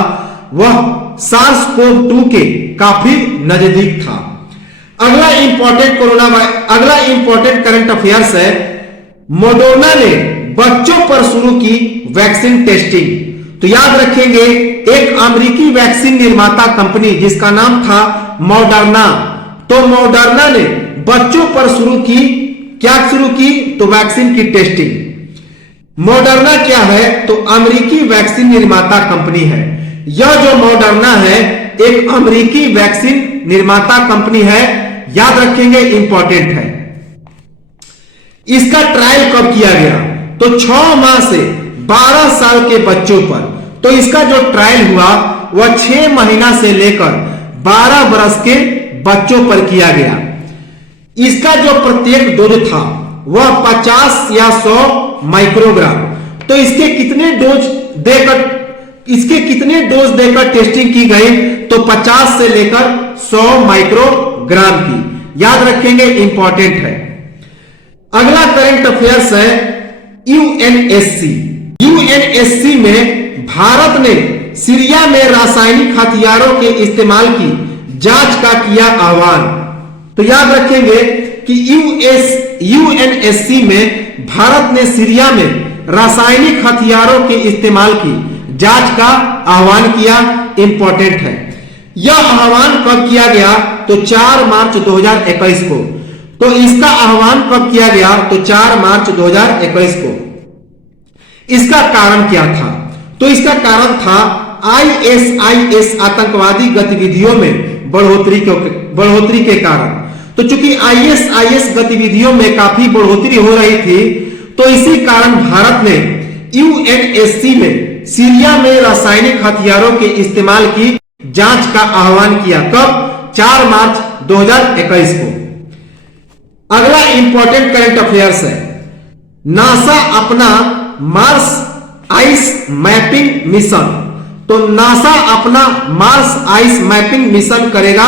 वह SARS-CoV-2 के काफी नजदीक था। अगला इंपॉर्टेंट करंट अफेयर्स है, मोडर्ना ने बच्चों पर शुरू की वैक्सीन टेस्टिंग। तो याद रखेंगे एक अमेरिकी वैक्सीन निर्माता कंपनी जिसका नाम था मॉडर्ना, तो मॉडर्ना ने बच्चों पर शुरू की, तो वैक्सीन की टेस्टिंग। मॉडर्ना क्या है, तो अमेरिकी वैक्सीन निर्माता कंपनी है। यह जो मॉडर्ना है एक अमेरिकी वैक्सीन निर्माता कंपनी है, याद रखेंगे इंपॉर्टेंट है। इसका ट्रायल कब किया गया, तो 6 माह से 12 साल के बच्चों पर। तो इसका जो ट्रायल हुआ वह 6 महीना से लेकर 12 वर्ष के बच्चों पर किया गया। इसका जो प्रत्येक डोज था वह 50 या 100 माइक्रोग्राम। तो इसके कितने डोज देकर टेस्टिंग की गई, तो 50 से लेकर 100 माइक्रोग्राम की। याद रखेंगे इंपॉर्टेंट है। अगला करंट अफेयर्स है यूएनएससी में भारत ने सीरिया में रासायनिक हथियारों के इस्तेमाल की जांच का किया आह्वान। तो याद रखेंगे कि यूएनएससी में भारत ने सीरिया में रासायनिक हथियारों के इस्तेमाल की जांच का आह्वान किया। इंपॉर्टेंट है। यह आह्वान कब किया गया, तो 4 मार्च 2021 को। तो इसका आह्वान कब किया गया, तो 4 मार्च 2021 को। इसका कारण क्या था, तो इसका कारण था ISIS आतंकवादी गतिविधियों में बढ़ोतरी के कारण। तो चूंकि ISIS गतिविधियों में काफी बढ़ोतरी हो रही थी, तो इसी कारण भारत ने यूएनएससी में सीरिया में रासायनिक हथियारों के इस्तेमाल की जांच का आह्वान किया। कब, 4 मार्च 2021 को। अगला इंपॉर्टेंट करंट अफेयर्स है, नासा अपना मार्स आइस मैपिंग मिशन। तो नासा अपना मार्स आइस मैपिंग मिशन करेगा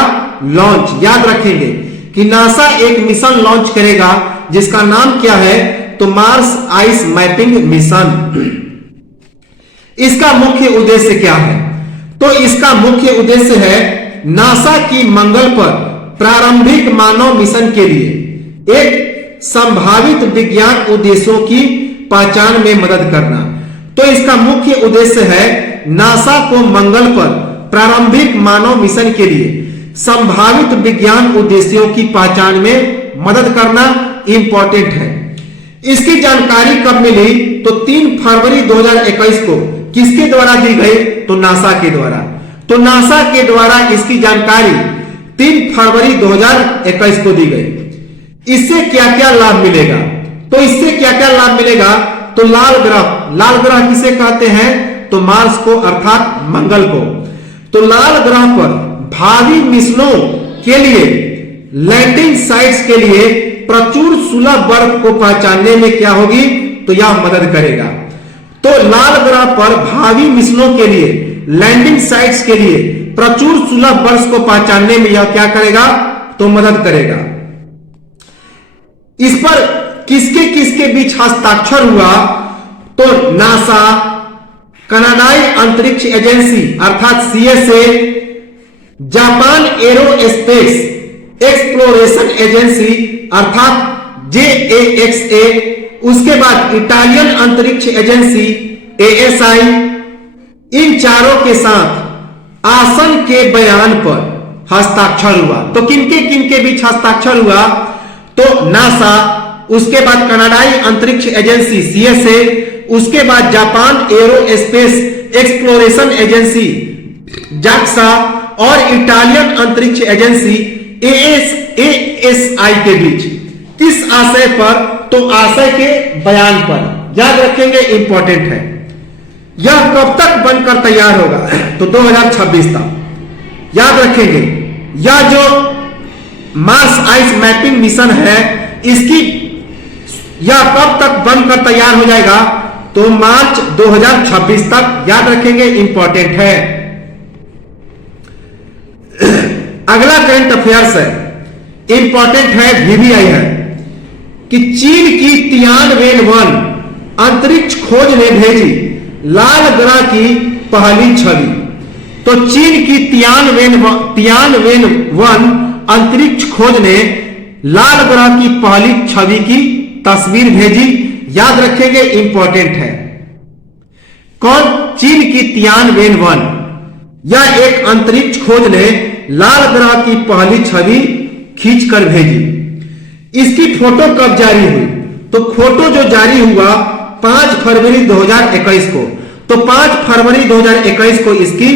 लॉन्च। याद रखेंगे कि नासा एक मिशन लॉन्च करेगा जिसका नाम क्या है, तो मार्स आइस मैपिंग मिशन। इसका मुख्य उद्देश्य क्या है, तो इसका मुख्य उद्देश्य है नासा की मंगल पर प्रारंभिक मानव मिशन के लिए एक संभावित विज्ञान उद्देश्यों की पहचान में मदद करना। तो इसका मुख्य उद्देश्य है नासा को मंगल पर प्रारंभिक मानव मिशन के लिए संभावित विज्ञान उद्देश्यों की पहचान में मदद करना। इंपॉर्टेंट है। इसकी जानकारी कब मिली, तो 3 फरवरी 2021 को किसके द्वारा दी गई, तो नासा के द्वारा। तो नासा के द्वारा इसकी जानकारी 3 फरवरी 2021 को दी गई। इससे क्या क्या लाभ मिलेगा, तो इससे क्या क्या लाभ मिलेगा, तो लाल ग्रह किसे कहते हैं, तो मार्स को अर्थात मंगल को। तो लाल ग्रह पर भावी मिशनों के लिए लैंडिंग साइट्स के लिए प्रचुर सुलभ बर्फ को पहचानने में क्या होगी, तो यह मदद करेगा। तो लाल ग्रह पर भावी मिशनों के लिए लैंडिंग साइट्स के लिए प्रचुर सुलभ बर्फ को पहचानने में यह क्या करेगा, तो मदद करेगा। इस पर किसके किसके बीच हस्ताक्षर हुआ, तो नासा, कनाडाई अंतरिक्ष एजेंसी अर्थात CSA, Japan aerospace exploration agency अर्थात जेएक्सए, उसके बाद इटालियन अंतरिक्ष एजेंसी एएसआई, इन चारों के साथ आसन के बयान पर हस्ताक्षर हुआ। तो किनके किनके बीच हस्ताक्षर हुआ? तो नासा, उसके बाद कनाडाई अंतरिक्ष एजेंसी सीएसए, उसके बाद Japan aerospace exploration agency JAXA और इटालियन अंतरिक्ष एजेंसी एएसआई के बीच। किस आशय पर? तो आशय के बयान पर। याद रखेंगे, इंपॉर्टेंट है। यह कब तक बनकर तैयार होगा? तो 2026 तक। याद रखेंगे, यह जो मार्स आइस मैपिंग मिशन है, इसकी यह कब तक बनकर तैयार हो जाएगा? तो मार्च 2026 तक। याद रखेंगे, इंपॉर्टेंट है। अगला करंट अफेयर्स है, इंपॉर्टेंट है, VVI है कि चीन की तियानवेन अंतरिक्ष खोज ने भेजी लाल ग्रह की पहली छवि। तो चीन की तियानवेन अंतरिक्ष खोज ने लाल ग्रह की पहली छवि की तस्वीर भेजी। याद रखेंगे, इंपॉर्टेंट है। कौन? चीन की तियानवेन यह एक अंतरिक्ष खोज ने लाल ग्रह की पहली छवि खींचकर भेजी। इसकी फोटो कब जारी हुई? तो फोटो जो जारी हुआ 5 फरवरी 2021 को। तो 5 फरवरी 2021 को इसकी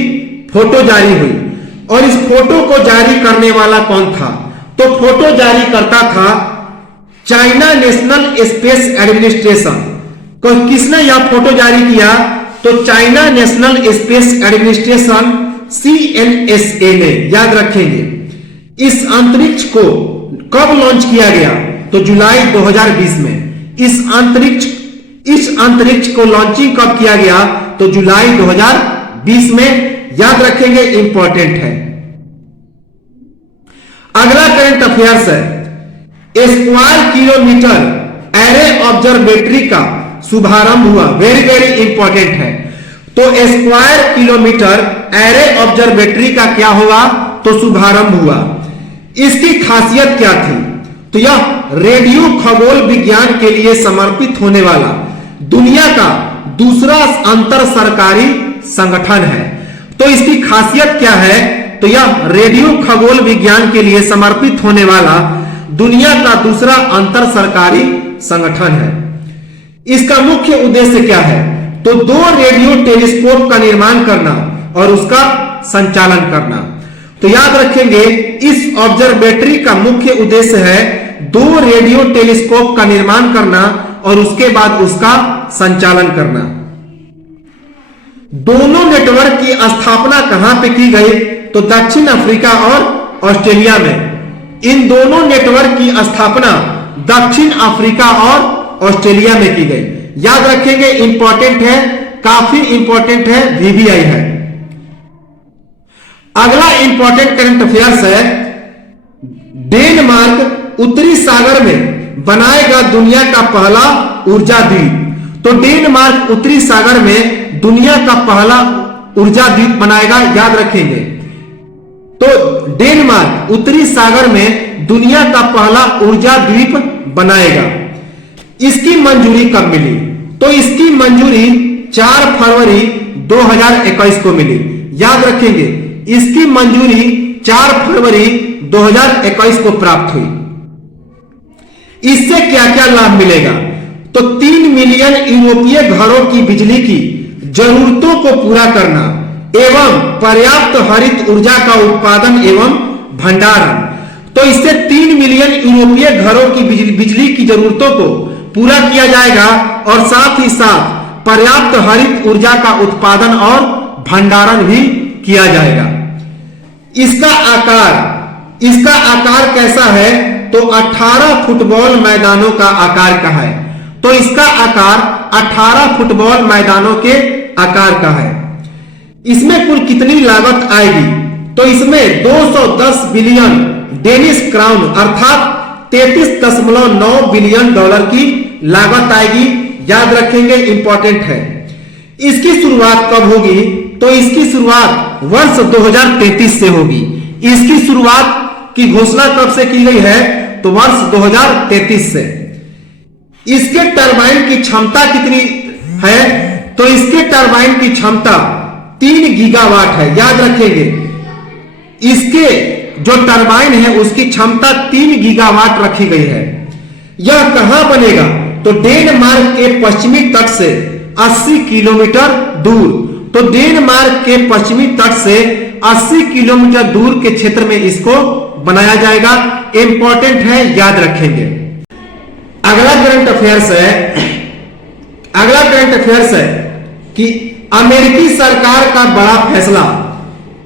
फोटो जारी हुई। और इस फोटो को जारी करने वाला कौन था? तो फोटो जारी करता था चाइना नेशनल स्पेस एडमिनिस्ट्रेशन। किसने यह फोटो जारी किया? तो China national space administration CNSA ने। याद रखेंगे, इस अंतरिक्ष को कब लॉन्च किया गया? तो जुलाई 2020 में। इस अंतरिक्ष को लॉन्चिंग कब किया गया? तो जुलाई 2020 में। याद रखेंगे, इंपॉर्टेंट है। अगला करंट अफेयर्स है, स्क्वायर किलोमीटर एरे ऑब्जर्वेटरी का शुभारंभ हुआ। वेरी वेरी इंपॉर्टेंट है। तो स्क्वायर किलोमीटर एरे ऑब्जर्वेटरी का क्या हुआ? तो शुभारंभ हुआ। इसकी खासियत क्या थी? तो यह रेडियो खगोल विज्ञान के लिए समर्पित होने वाला दुनिया का दूसरा अंतर सरकारी संगठन है। तो इसकी खासियत क्या है? तो यह रेडियो खगोल विज्ञान के लिए समर्पित होने वाला दुनिया का दूसरा अंतर सरकारी संगठन है। इसका मुख्य उद्देश्य क्या है? तो 2 रेडियो टेलीस्कोप का निर्माण करना और उसका संचालन करना। तो याद रखेंगे, इस ऑब्जर्वेटरी का मुख्य उद्देश्य है 2 रेडियो टेलीस्कोप का निर्माण करना और उसके बाद उसका संचालन करना। दोनों नेटवर्क की स्थापना कहां पे की गई? तो दक्षिण अफ्रीका और ऑस्ट्रेलिया में। इन दोनों नेटवर्क की स्थापना दक्षिण अफ्रीका और ऑस्ट्रेलिया में की गई। याद रखेंगे, इंपॉर्टेंट है, काफी इंपॉर्टेंट है, VVI है। अगला इंपॉर्टेंट करंट अफेयर्स है, डेनमार्क उत्तरी सागर में बनाएगा दुनिया का पहला ऊर्जा द्वीप। तो डेनमार्क उत्तरी सागर में दुनिया का पहला ऊर्जा द्वीप बनाएगा। याद रखेंगे, तो डेनमार्क उत्तरी सागर में दुनिया का पहला ऊर्जा द्वीप बनाएगा। इसकी मंजूरी कब मिली? तो इसकी मंजूरी 4 फरवरी 2021 को मिली। याद रखेंगे, इसकी मंजूरी 4 फरवरी 2021 को प्राप्त हुई। इससे क्या क्या लाभ मिलेगा? तो 3 मिलियन यूरोपीय घरों की बिजली की जरूरतों को पूरा करना एवं पर्याप्त हरित ऊर्जा का उत्पादन एवं भंडारण। तो इससे 3 मिलियन यूरोपीय घरों की बिजली की जरूरतों को पूरा किया जाएगा और साथ ही साथ पर्याप्त हरित ऊर्जा का उत्पादन और भंडारण भी किया जाएगा। इसका आकार कैसा है? तो 18 फुटबॉल मैदानों का आकार का है। तो इसका आकार 18 फुटबॉल मैदानों के आकार का है। इसमें कुल कितनी लागत आएगी? तो इसमें 210 बिलियन डेनिश क्राउन अर्थात 33.9 बिलियन डॉलर की लागत आएगी। याद रखेंगे, इंपॉर्टेंट है। इसकी शुरुआत कब होगी? तो इसकी शुरुआत वर्ष 2033 से होगी। इसकी शुरुआत की घोषणा कब से की गई है? तो वर्ष 2033 से। इसके टरबाइन की क्षमता कितनी है? तो इसके टरबाइन की क्षमता 3 गीगावाट है। याद रखेंगे, इसके जो टरबाइन है उसकी क्षमता 3 गीगावाट रखी गई है। यह कहां बनेगा? तो डेनमार्क के पश्चिमी तट से 80 किलोमीटर दूर। तो डेनमार्क के पश्चिमी तट से 80 किलोमीटर दूर के क्षेत्र में इसको बनाया जाएगा। इंपॉर्टेंट है, याद रखेंगे। अगला करंट अफेयर्स है कि अमेरिकी सरकार का बड़ा फैसला,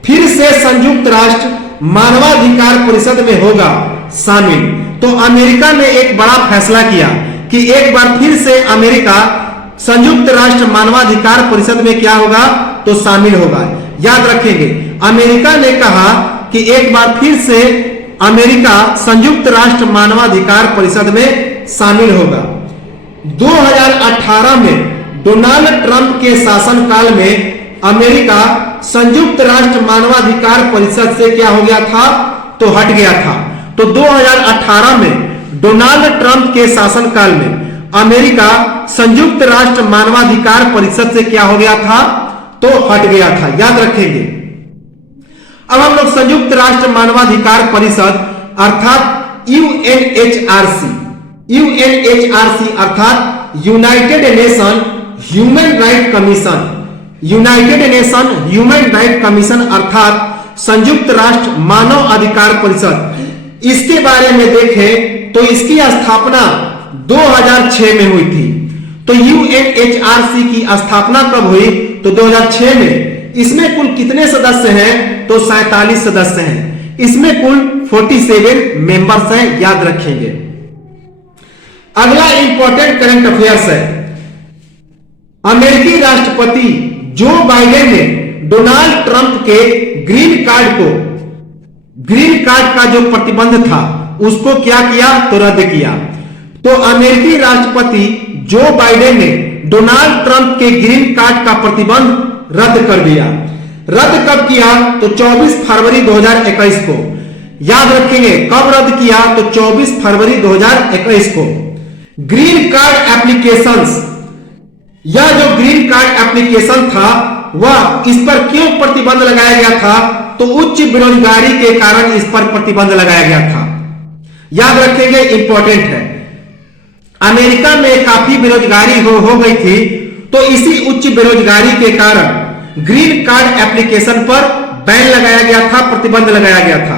फिर से संयुक्त राष्ट्र मानवाधिकार परिषद में होगा शामिल। तो अमेरिका ने एक बड़ा फैसला किया कि एक बार फिर से अमेरिका संयुक्त राष्ट्र मानवाधिकार परिषद में क्या होगा? तो शामिल होगा। याद रखेंगे, अमेरिका ने कहा कि एक बार फिर से अमेरिका संयुक्त राष्ट्र मानवाधिकार परिषद में शामिल होगा। 2018 में डोनाल्ड ट्रंप के शासनकाल में अमेरिका संयुक्त राष्ट्र मानवाधिकार परिषद से क्या हो गया था? तो हट गया था। तो 2018 में डोनाल्ड ट्रंप के शासनकाल में अमेरिका संयुक्त राष्ट्र मानवाधिकार परिषद से क्या हो गया था? तो हट गया था। याद रखेंगे। अब हम लोग संयुक्त राष्ट्र मानवाधिकार परिषद अर्थात यूएनएचआरसी अर्थात United nation human right commission, United nation human right commission अर्थात संयुक्त राष्ट्र मानव अधिकार परिषद, इसके बारे में देखें तो इसकी स्थापना 2006 में हुई थी। तो यूएनएचआरसी की स्थापना कब हुई? तो 2006 में। इसमें कुल कितने सदस्य हैं? तो 47 सदस्य हैं। इसमें कुल 47 मेंबर्स हैं। याद रखेंगे। अगला इंपॉर्टेंट करंट अफेयर्स है, अमेरिकी राष्ट्रपति जो बाइडेन ने डोनाल्ड ट्रंप के ग्रीन कार्ड का जो प्रतिबंध था उसको क्या किया? तो रद्द किया। तो अमेरिकी राष्ट्रपति जो बाइडेन ने डोनाल्ड ट्रंप के ग्रीन कार्ड का प्रतिबंध रद्द कर दिया। रद्द कब किया? तो 24 फरवरी 2021 को। याद रखेंगे, कब रद्द किया? तो 24 फरवरी 2021 को। ग्रीन कार्ड एप्लीकेशंस, यह जो ग्रीन कार्ड एप्लीकेशन था वह इस पर क्यों प्रतिबंध लगाया गया था? तो उच्च बेरोजगारी के कारण इस पर प्रतिबंध लगाया गया था। याद रखेंगे, इंपॉर्टेंट है। अमेरिका में काफी बेरोजगारी हो गई थी, तो इसी उच्च बेरोजगारी के कारण ग्रीन कार्ड एप्लीकेशन पर बैन लगाया गया था, प्रतिबंध लगाया गया था।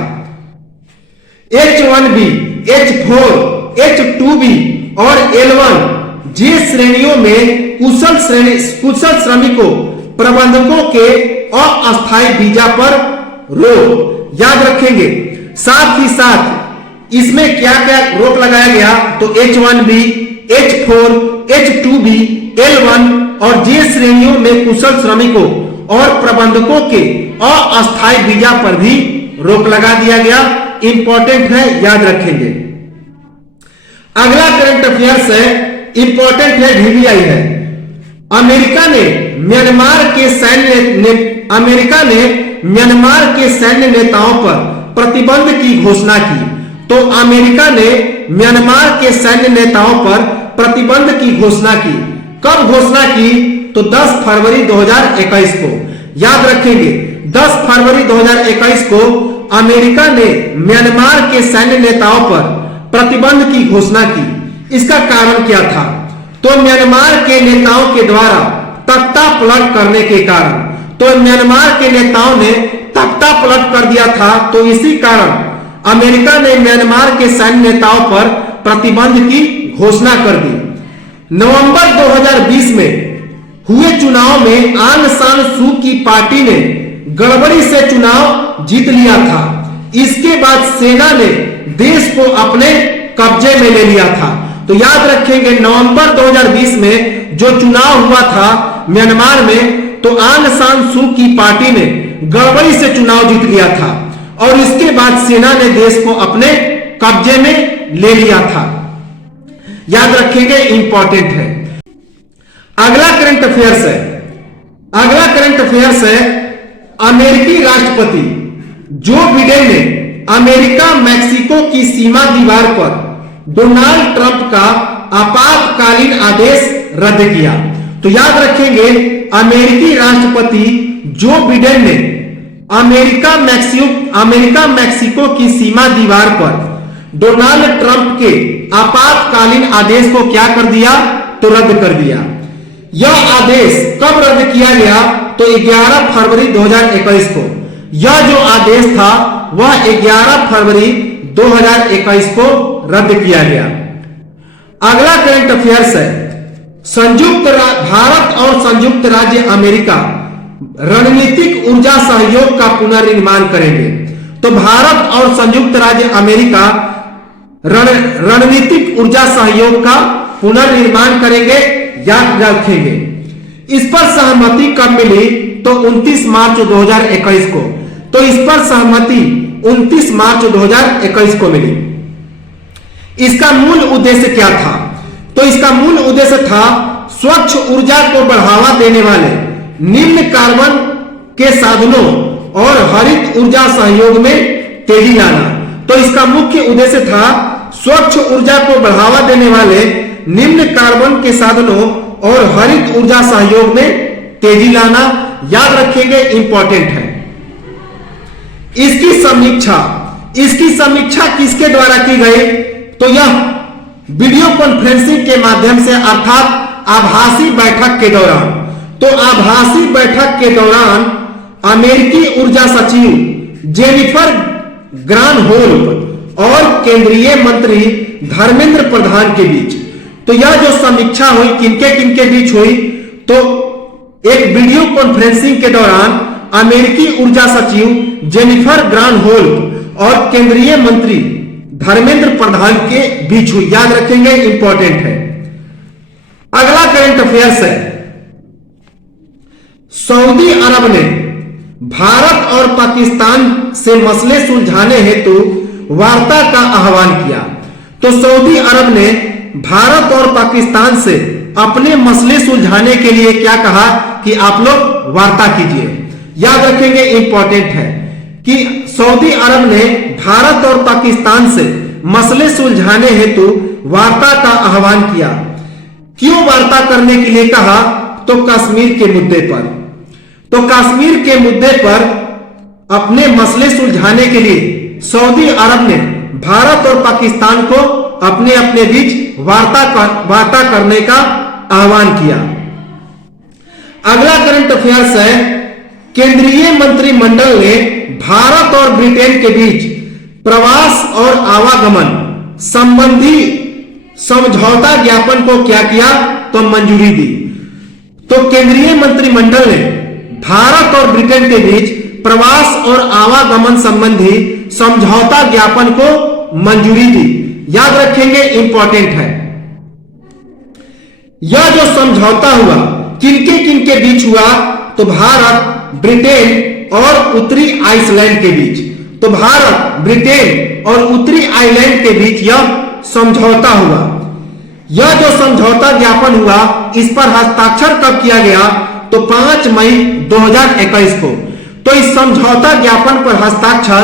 H1B, H4, H2B और L1 जे श्रेणियों में कुशल श्रमिकों प्रबंधकों के अस्थायी वीजा पर रोक। याद रखेंगे। साथ ही साथ इसमें क्या क्या रोक लगाया गया? तो H1B, H4, H2B, L1 और जे श्रेणियों में कुशल श्रमिकों और प्रबंधकों के अस्थायी वीजा पर भी रोक लगा दिया गया। इंपॉर्टेंट है, याद रखेंगे। अगला करंट अफेयर्स है, इंपॉर्टेंट है, VVI है। अमेरिका ने म्यांमार के सैन्य नेताओं पर प्रतिबंध की घोषणा की। तो अमेरिका ने म्यांमार के सैन्य नेताओं पर प्रतिबंध की घोषणा की। कब घोषणा की? तो 10 फरवरी 2021 को। याद रखेंगे, 10 फरवरी 2021 को अमेरिका ने म्यांमार के सैन्य नेताओं पर प्रतिबंध की घोषणा की। इसका कारण क्या था? तो म्यांमार के नेताओं के द्वारा तख्ता पलट करने के कारण, तो म्यांमार के नेताओं ने तख्ता पलट कर दिया था। तो इसी कारण अमेरिका ने म्यांमार के सैन्य नेताओं पर प्रतिबंध की घोषणा कर दी। नवंबर 2020 में हुए चुनाव में आंग सान सू की पार्टी ने गड़बड़ी से चुनाव जीत लिया था। इसके बाद सेना ने देश को अपने कब्जे में ले लिया था। तो याद रखेंगे, नवंबर 2020 में जो चुनाव हुआ था म्यांमार में, तो आंग सान सू की पार्टी ने गड़बड़ी से चुनाव जीत लिया था और इसके बाद सेना ने देश को अपने कब्जे में ले लिया था। याद रखेंगे, इंपॉर्टेंट है। अगला करंट अफेयर्स है, अगला करंट अफेयर्स है, अमेरिकी राष्ट्रपति जो बिडेन ने अमेरिका मैक्सिको की सीमा दीवार पर डोनाल्ड ट्रंप का आपातकालीन आदेश रद्द किया। तो याद रखेंगे, अमेरिकी राष्ट्रपति जो बिडेन ने अमेरिका मैक्सिको की सीमा दीवार पर डोनाल्ड ट्रंप के आपातकालीन आदेश को क्या कर दिया, तो रद्द कर दिया। यह आदेश कब रद्द किया गया, तो 11 फरवरी 2021 को। यह जो आदेश था वह 11 फरवरी 2021 को रद्द किया गया। अगला करंट अफेयर्स है, भारत और संयुक्त राज्य अमेरिका रणनीतिक ऊर्जा सहयोग का पुनर्निर्माण करेंगे। तो भारत और संयुक्त राज्य अमेरिका रणनीतिक ऊर्जा सहयोग का पुनर्निर्माण करेंगे, याद रखेंगे। इस पर सहमति कब मिली, तो 29 मार्च 2021 को। तो इस पर सहमति 29 मार्च 2021 को मिली। इसका मूल उद्देश्य क्या था, तो इसका मूल उद्देश्य था स्वच्छ ऊर्जा को बढ़ावा देने वाले निम्न कार्बन के साधनों और हरित ऊर्जा सहयोग में तेजी लाना। तो इसका मुख्य उद्देश्य था स्वच्छ ऊर्जा को बढ़ावा देने वाले निम्न कार्बन के साधनों और हरित ऊर्जा सहयोग में तेजी लाना, याद रखेंगे, इंपॉर्टेंट है। इसकी समीक्षा किसके द्वारा की गई, तो यह वीडियो कॉन्फ्रेंसिंग के माध्यम से अर्थात आभासी बैठक के दौरान। तो आभासी बैठक के दौरान अमेरिकी ऊर्जा सचिव जेनिफर ग्रानहोल्म और केंद्रीय मंत्री धर्मेंद्र प्रधान के बीच। तो यह जो समीक्षा हुई किनके बीच हुई, तो एक वीडियो कॉन्फ्रेंसिंग के दौरान अमेरिकी ऊर्जा सचिव जेनिफर ग्रानहोल्म और केंद्रीय मंत्री धर्मेंद्र प्रधान के बीच हुई, याद रखेंगे, इंपॉर्टेंट है। अगला करंट अफेयर्स है, सऊदी अरब ने भारत और पाकिस्तान से मसले सुलझाने हेतु वार्ता का आह्वान किया। तो सऊदी अरब ने भारत और पाकिस्तान से अपने मसले सुलझाने के लिए क्या कहा कि आप लोग वार्ता कीजिए, याद रखेंगे, इंपॉर्टेंट है कि सऊदी अरब ने भारत और पाकिस्तान से मसले सुलझाने हेतु वार्ता का आह्वान किया। क्यों वार्ता करने के लिए कहा, तो कश्मीर के मुद्दे पर। तो कश्मीर के मुद्दे पर अपने मसले सुलझाने के लिए सऊदी अरब ने भारत और पाकिस्तान को अपने अपने बीच वार्ता करने का आह्वान किया। अगला करंट अफेयर्स है, केंद्रीय मंत्रिमंडल ने भारत और ब्रिटेन के बीच प्रवास और आवागमन संबंधी समझौता ज्ञापन को क्या किया, तो मंजूरी दी। तो केंद्रीय मंत्रिमंडल ने भारत और ब्रिटेन के बीच प्रवास और आवागमन संबंधी समझौता ज्ञापन को मंजूरी दी, याद रखेंगे, इंपॉर्टेंट है। यह जो समझौता हुआ किनके बीच हुआ, तो भारत, ब्रिटेन और उत्तरी आइसलैंड के बीच। तो भारत, ब्रिटेन और उत्तरी आइलैंड के बीच यह समझौता हुआ। यह जो समझौता ज्ञापन हुआ, इस पर हस्ताक्षर कब किया गया, तो 5 मई 2021 को। तो इस समझौता ज्ञापन पर हस्ताक्षर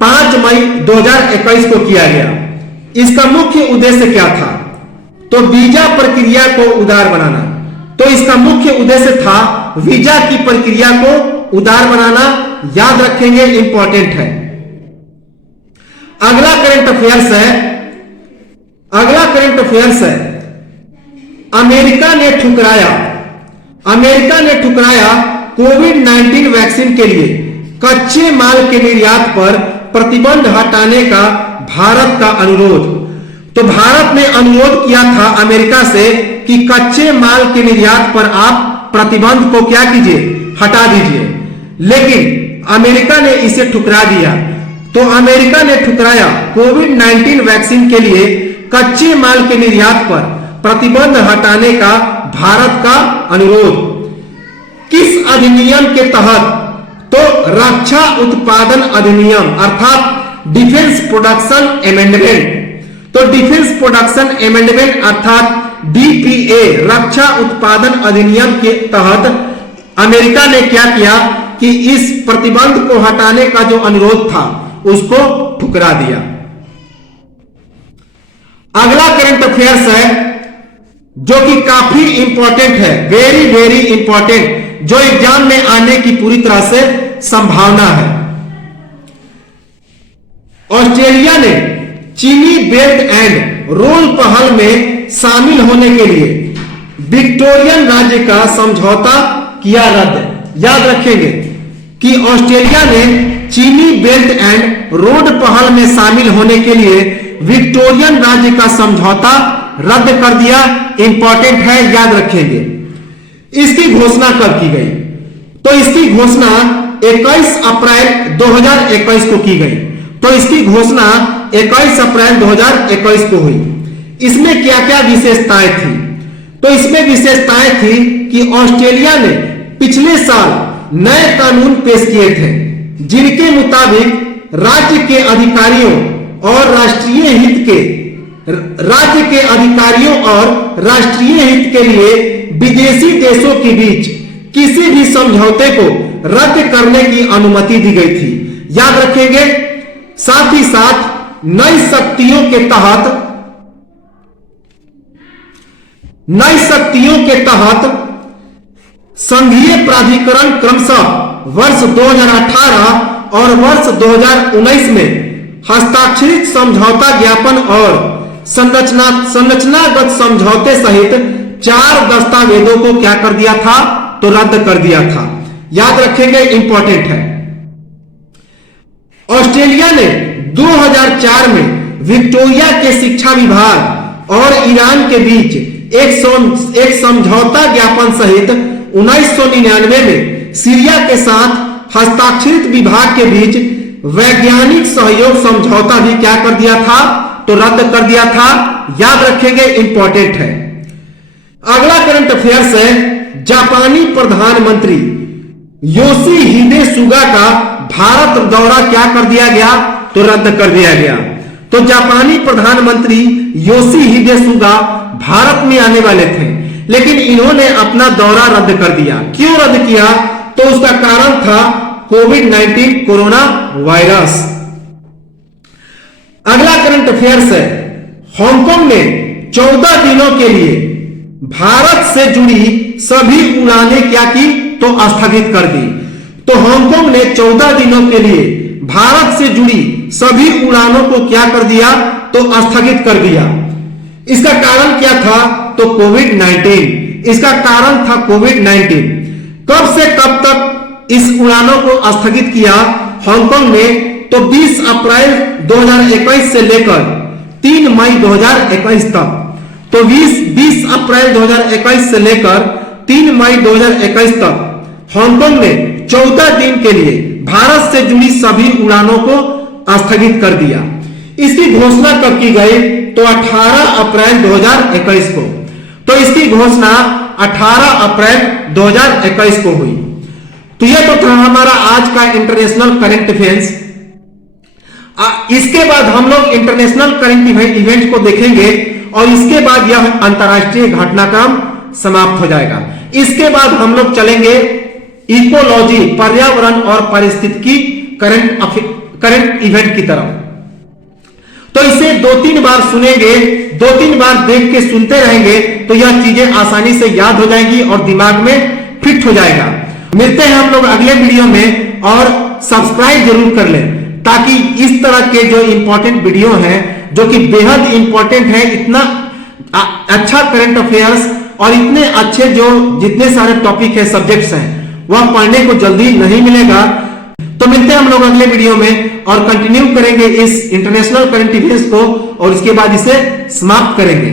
5 मई 2021 को किया गया। इसका मुख्य उद्देश्य क्या था, तो वीजा प्रक्रिया को उदार बनाना। तो इसका मुख्य उद्देश्य था वीजा की प्रक्रिया को उदार बनाना, याद रखेंगे, इंपॉर्टेंट है। अगला करंट अफेयर्स है, अमेरिका ने ठुकराया कोविड-19 वैक्सीन के लिए कच्चे माल के निर्यात पर प्रतिबंध हटाने का भारत का अनुरोध। तो भारत ने अनुरोध किया था अमेरिका से कि कच्चे माल के निर्यात पर आप प्रतिबंध को क्या कीजिए, हटा दीजिए, लेकिन अमेरिका ने इसे ठुकरा दिया। तो अमेरिका ने ठुकराया कोविड-19 वैक्सीन के लिए कच्चे माल के निर्यात पर प्रतिबंध हटाने का भारत का अनुरोध। किस अधिनियम के तहत, तो रक्षा उत्पादन अधिनियम अर्थात डिफेंस प्रोडक्शन अमेंडमेंट। तो डिफेंस प्रोडक्शन अमेंडमेंट अर्थात डीपीए, रक्षा उत्पादन अधिनियम के तहत अमेरिका ने क्या किया कि इस प्रतिबंध को हटाने का जो अनुरोध था उसको ठुकरा दिया। अगला करंट अफेयर्स है जो कि काफी इंपॉर्टेंट है, वेरी वेरी इंपॉर्टेंट, जो एग्जाम में आने की पूरी तरह से संभावना है। ऑस्ट्रेलिया ने चीनी बेल्ट एंड रोड पहल में शामिल होने के लिए विक्टोरियन राज्य का समझौता किया रद्द। याद रखेंगे कि ऑस्ट्रेलिया ने चीनी बेल्ट एंड रोड पहल में शामिल होने के लिए विक्टोरियन राज्य का समझौता रद्द कर दिया। इंपॉर्टेंट है, याद रखेंगे। इसकी घोषणा कब की गई? तो इसकी घोषणा 21 अप्रैल 2021 को की गई। तो इसकी घोषणा 21 अप्रैल 2021 को हुई। इसमें क्या क्या विशेषताएं थी? तो इसमें विशेषताएं थी कि ऑस्ट्रेलिया ने पिछले साल नए कानून पेश किए थे जिनके मुताबिक राज्य के अधिकारियों और राष्ट्रीय हित के लिए विदेशी देशों के बीच किसी भी समझौते को रद्द करने की अनुमति दी गई थी। याद रखेंगे। साथ ही साथ नई शक्तियों के तहत संघीय प्राधिकरण क्रमशः वर्ष 2018 और वर्ष 2019 में हस्ताक्षरित समझौता ज्ञापन और संरचनागत समझौते सहित 4 दस्तावेजों को क्या कर दिया था? तो रद्द कर दिया था। याद रखेंगे, इंपॉर्टेंट है। ऑस्ट्रेलिया ने 2004 में विक्टोरिया के शिक्षा विभाग और ईरान के बीच एक समझौता ज्ञापन सहित 1999 में सीरिया के साथ हस्ताक्षरित विभाग के बीच वैज्ञानिक सहयोग समझौता भी क्या कर दिया था? तो रद्द कर दिया था। याद रखेंगे, इंपॉर्टेंट है। अगला करंट अफेयर्स है जापानी प्रधानमंत्री योशिहिदे सुगा का भारत दौरा क्या कर दिया गया? तो रद्द कर दिया गया। तो जापानी प्रधानमंत्री योशिहिदे सुगा भारत में आने वाले थे, लेकिन इन्होंने अपना दौरा रद्द कर दिया। क्यों रद्द किया? तो उसका कारण था कोविड-19 कोरोना वायरस। अगला करंट अफेयर्स है हांगकांग ने 14 दिनों के लिए भारत से जुड़ी सभी उड़ानें क्या की? तो स्थगित कर दी। तो हांगकांग ने 14 दिनों के लिए भारत से जुड़ी सभी उड़ानों को क्या कर दिया? तो स्थगित कर दिया। इसका कारण क्या था? तो कोविड-19। इसका कारण था कोविड-19। कब से कब तक इस उड़ानों को स्थगित किया हांगकांग ने? तो 20 अप्रैल 2021 से लेकर 3 मई 2021 तक। तो 20 अप्रैल 2021 से लेकर 3 मई 2021 तक हांगकांग ने 14 दिन के लिए भारत से जुड़ी सभी उड़ानों को स्थगित कर दिया। इसकी घोषणा कब की गई? तो 18 अप्रैल 2021 को। तो इसकी घोषणा 18 अप्रैल 2021 को हुई। तो यह तो था हमारा आज का इंटरनेशनल करंट अफेयर्स। इसके बाद हम लोग इंटरनेशनल करंट इवेंट को देखेंगे और इसके बाद यह अंतरराष्ट्रीय घटनाक्रम समाप्त हो जाएगा। इसके बाद हम लोग चलेंगे इकोलॉजी, पर्यावरण और पारिस्थितिकी करंट इवेंट की तरफ। तो इसे 2-3 बार सुनेंगे, 2-3 बार देख के सुनते रहेंगे तो यह चीजें आसानी से याद हो जाएंगी और दिमाग में फिट हो जाएगा। मिलते हैं हम लोग अगले वीडियो में, और सब्सक्राइब जरूर कर लें ताकि इस तरह के जो इंपॉर्टेंट वीडियो हैं, जो कि बेहद इंपॉर्टेंट है, इतना अच्छा करंट अफेयर्स और इतने अच्छे जो जितने सारे टॉपिक है, सब्जेक्ट्स हैं, वह पढ़ने को जल्दी नहीं मिलेगा। तो मिलते हैं हम लोग अगले वीडियो में और कंटिन्यू करेंगे इस इंटरनेशनल करंट अफेयर्स को और इसके बाद इसे समाप्त करेंगे।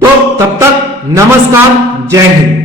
तो तब तक नमस्कार, जय हिंद।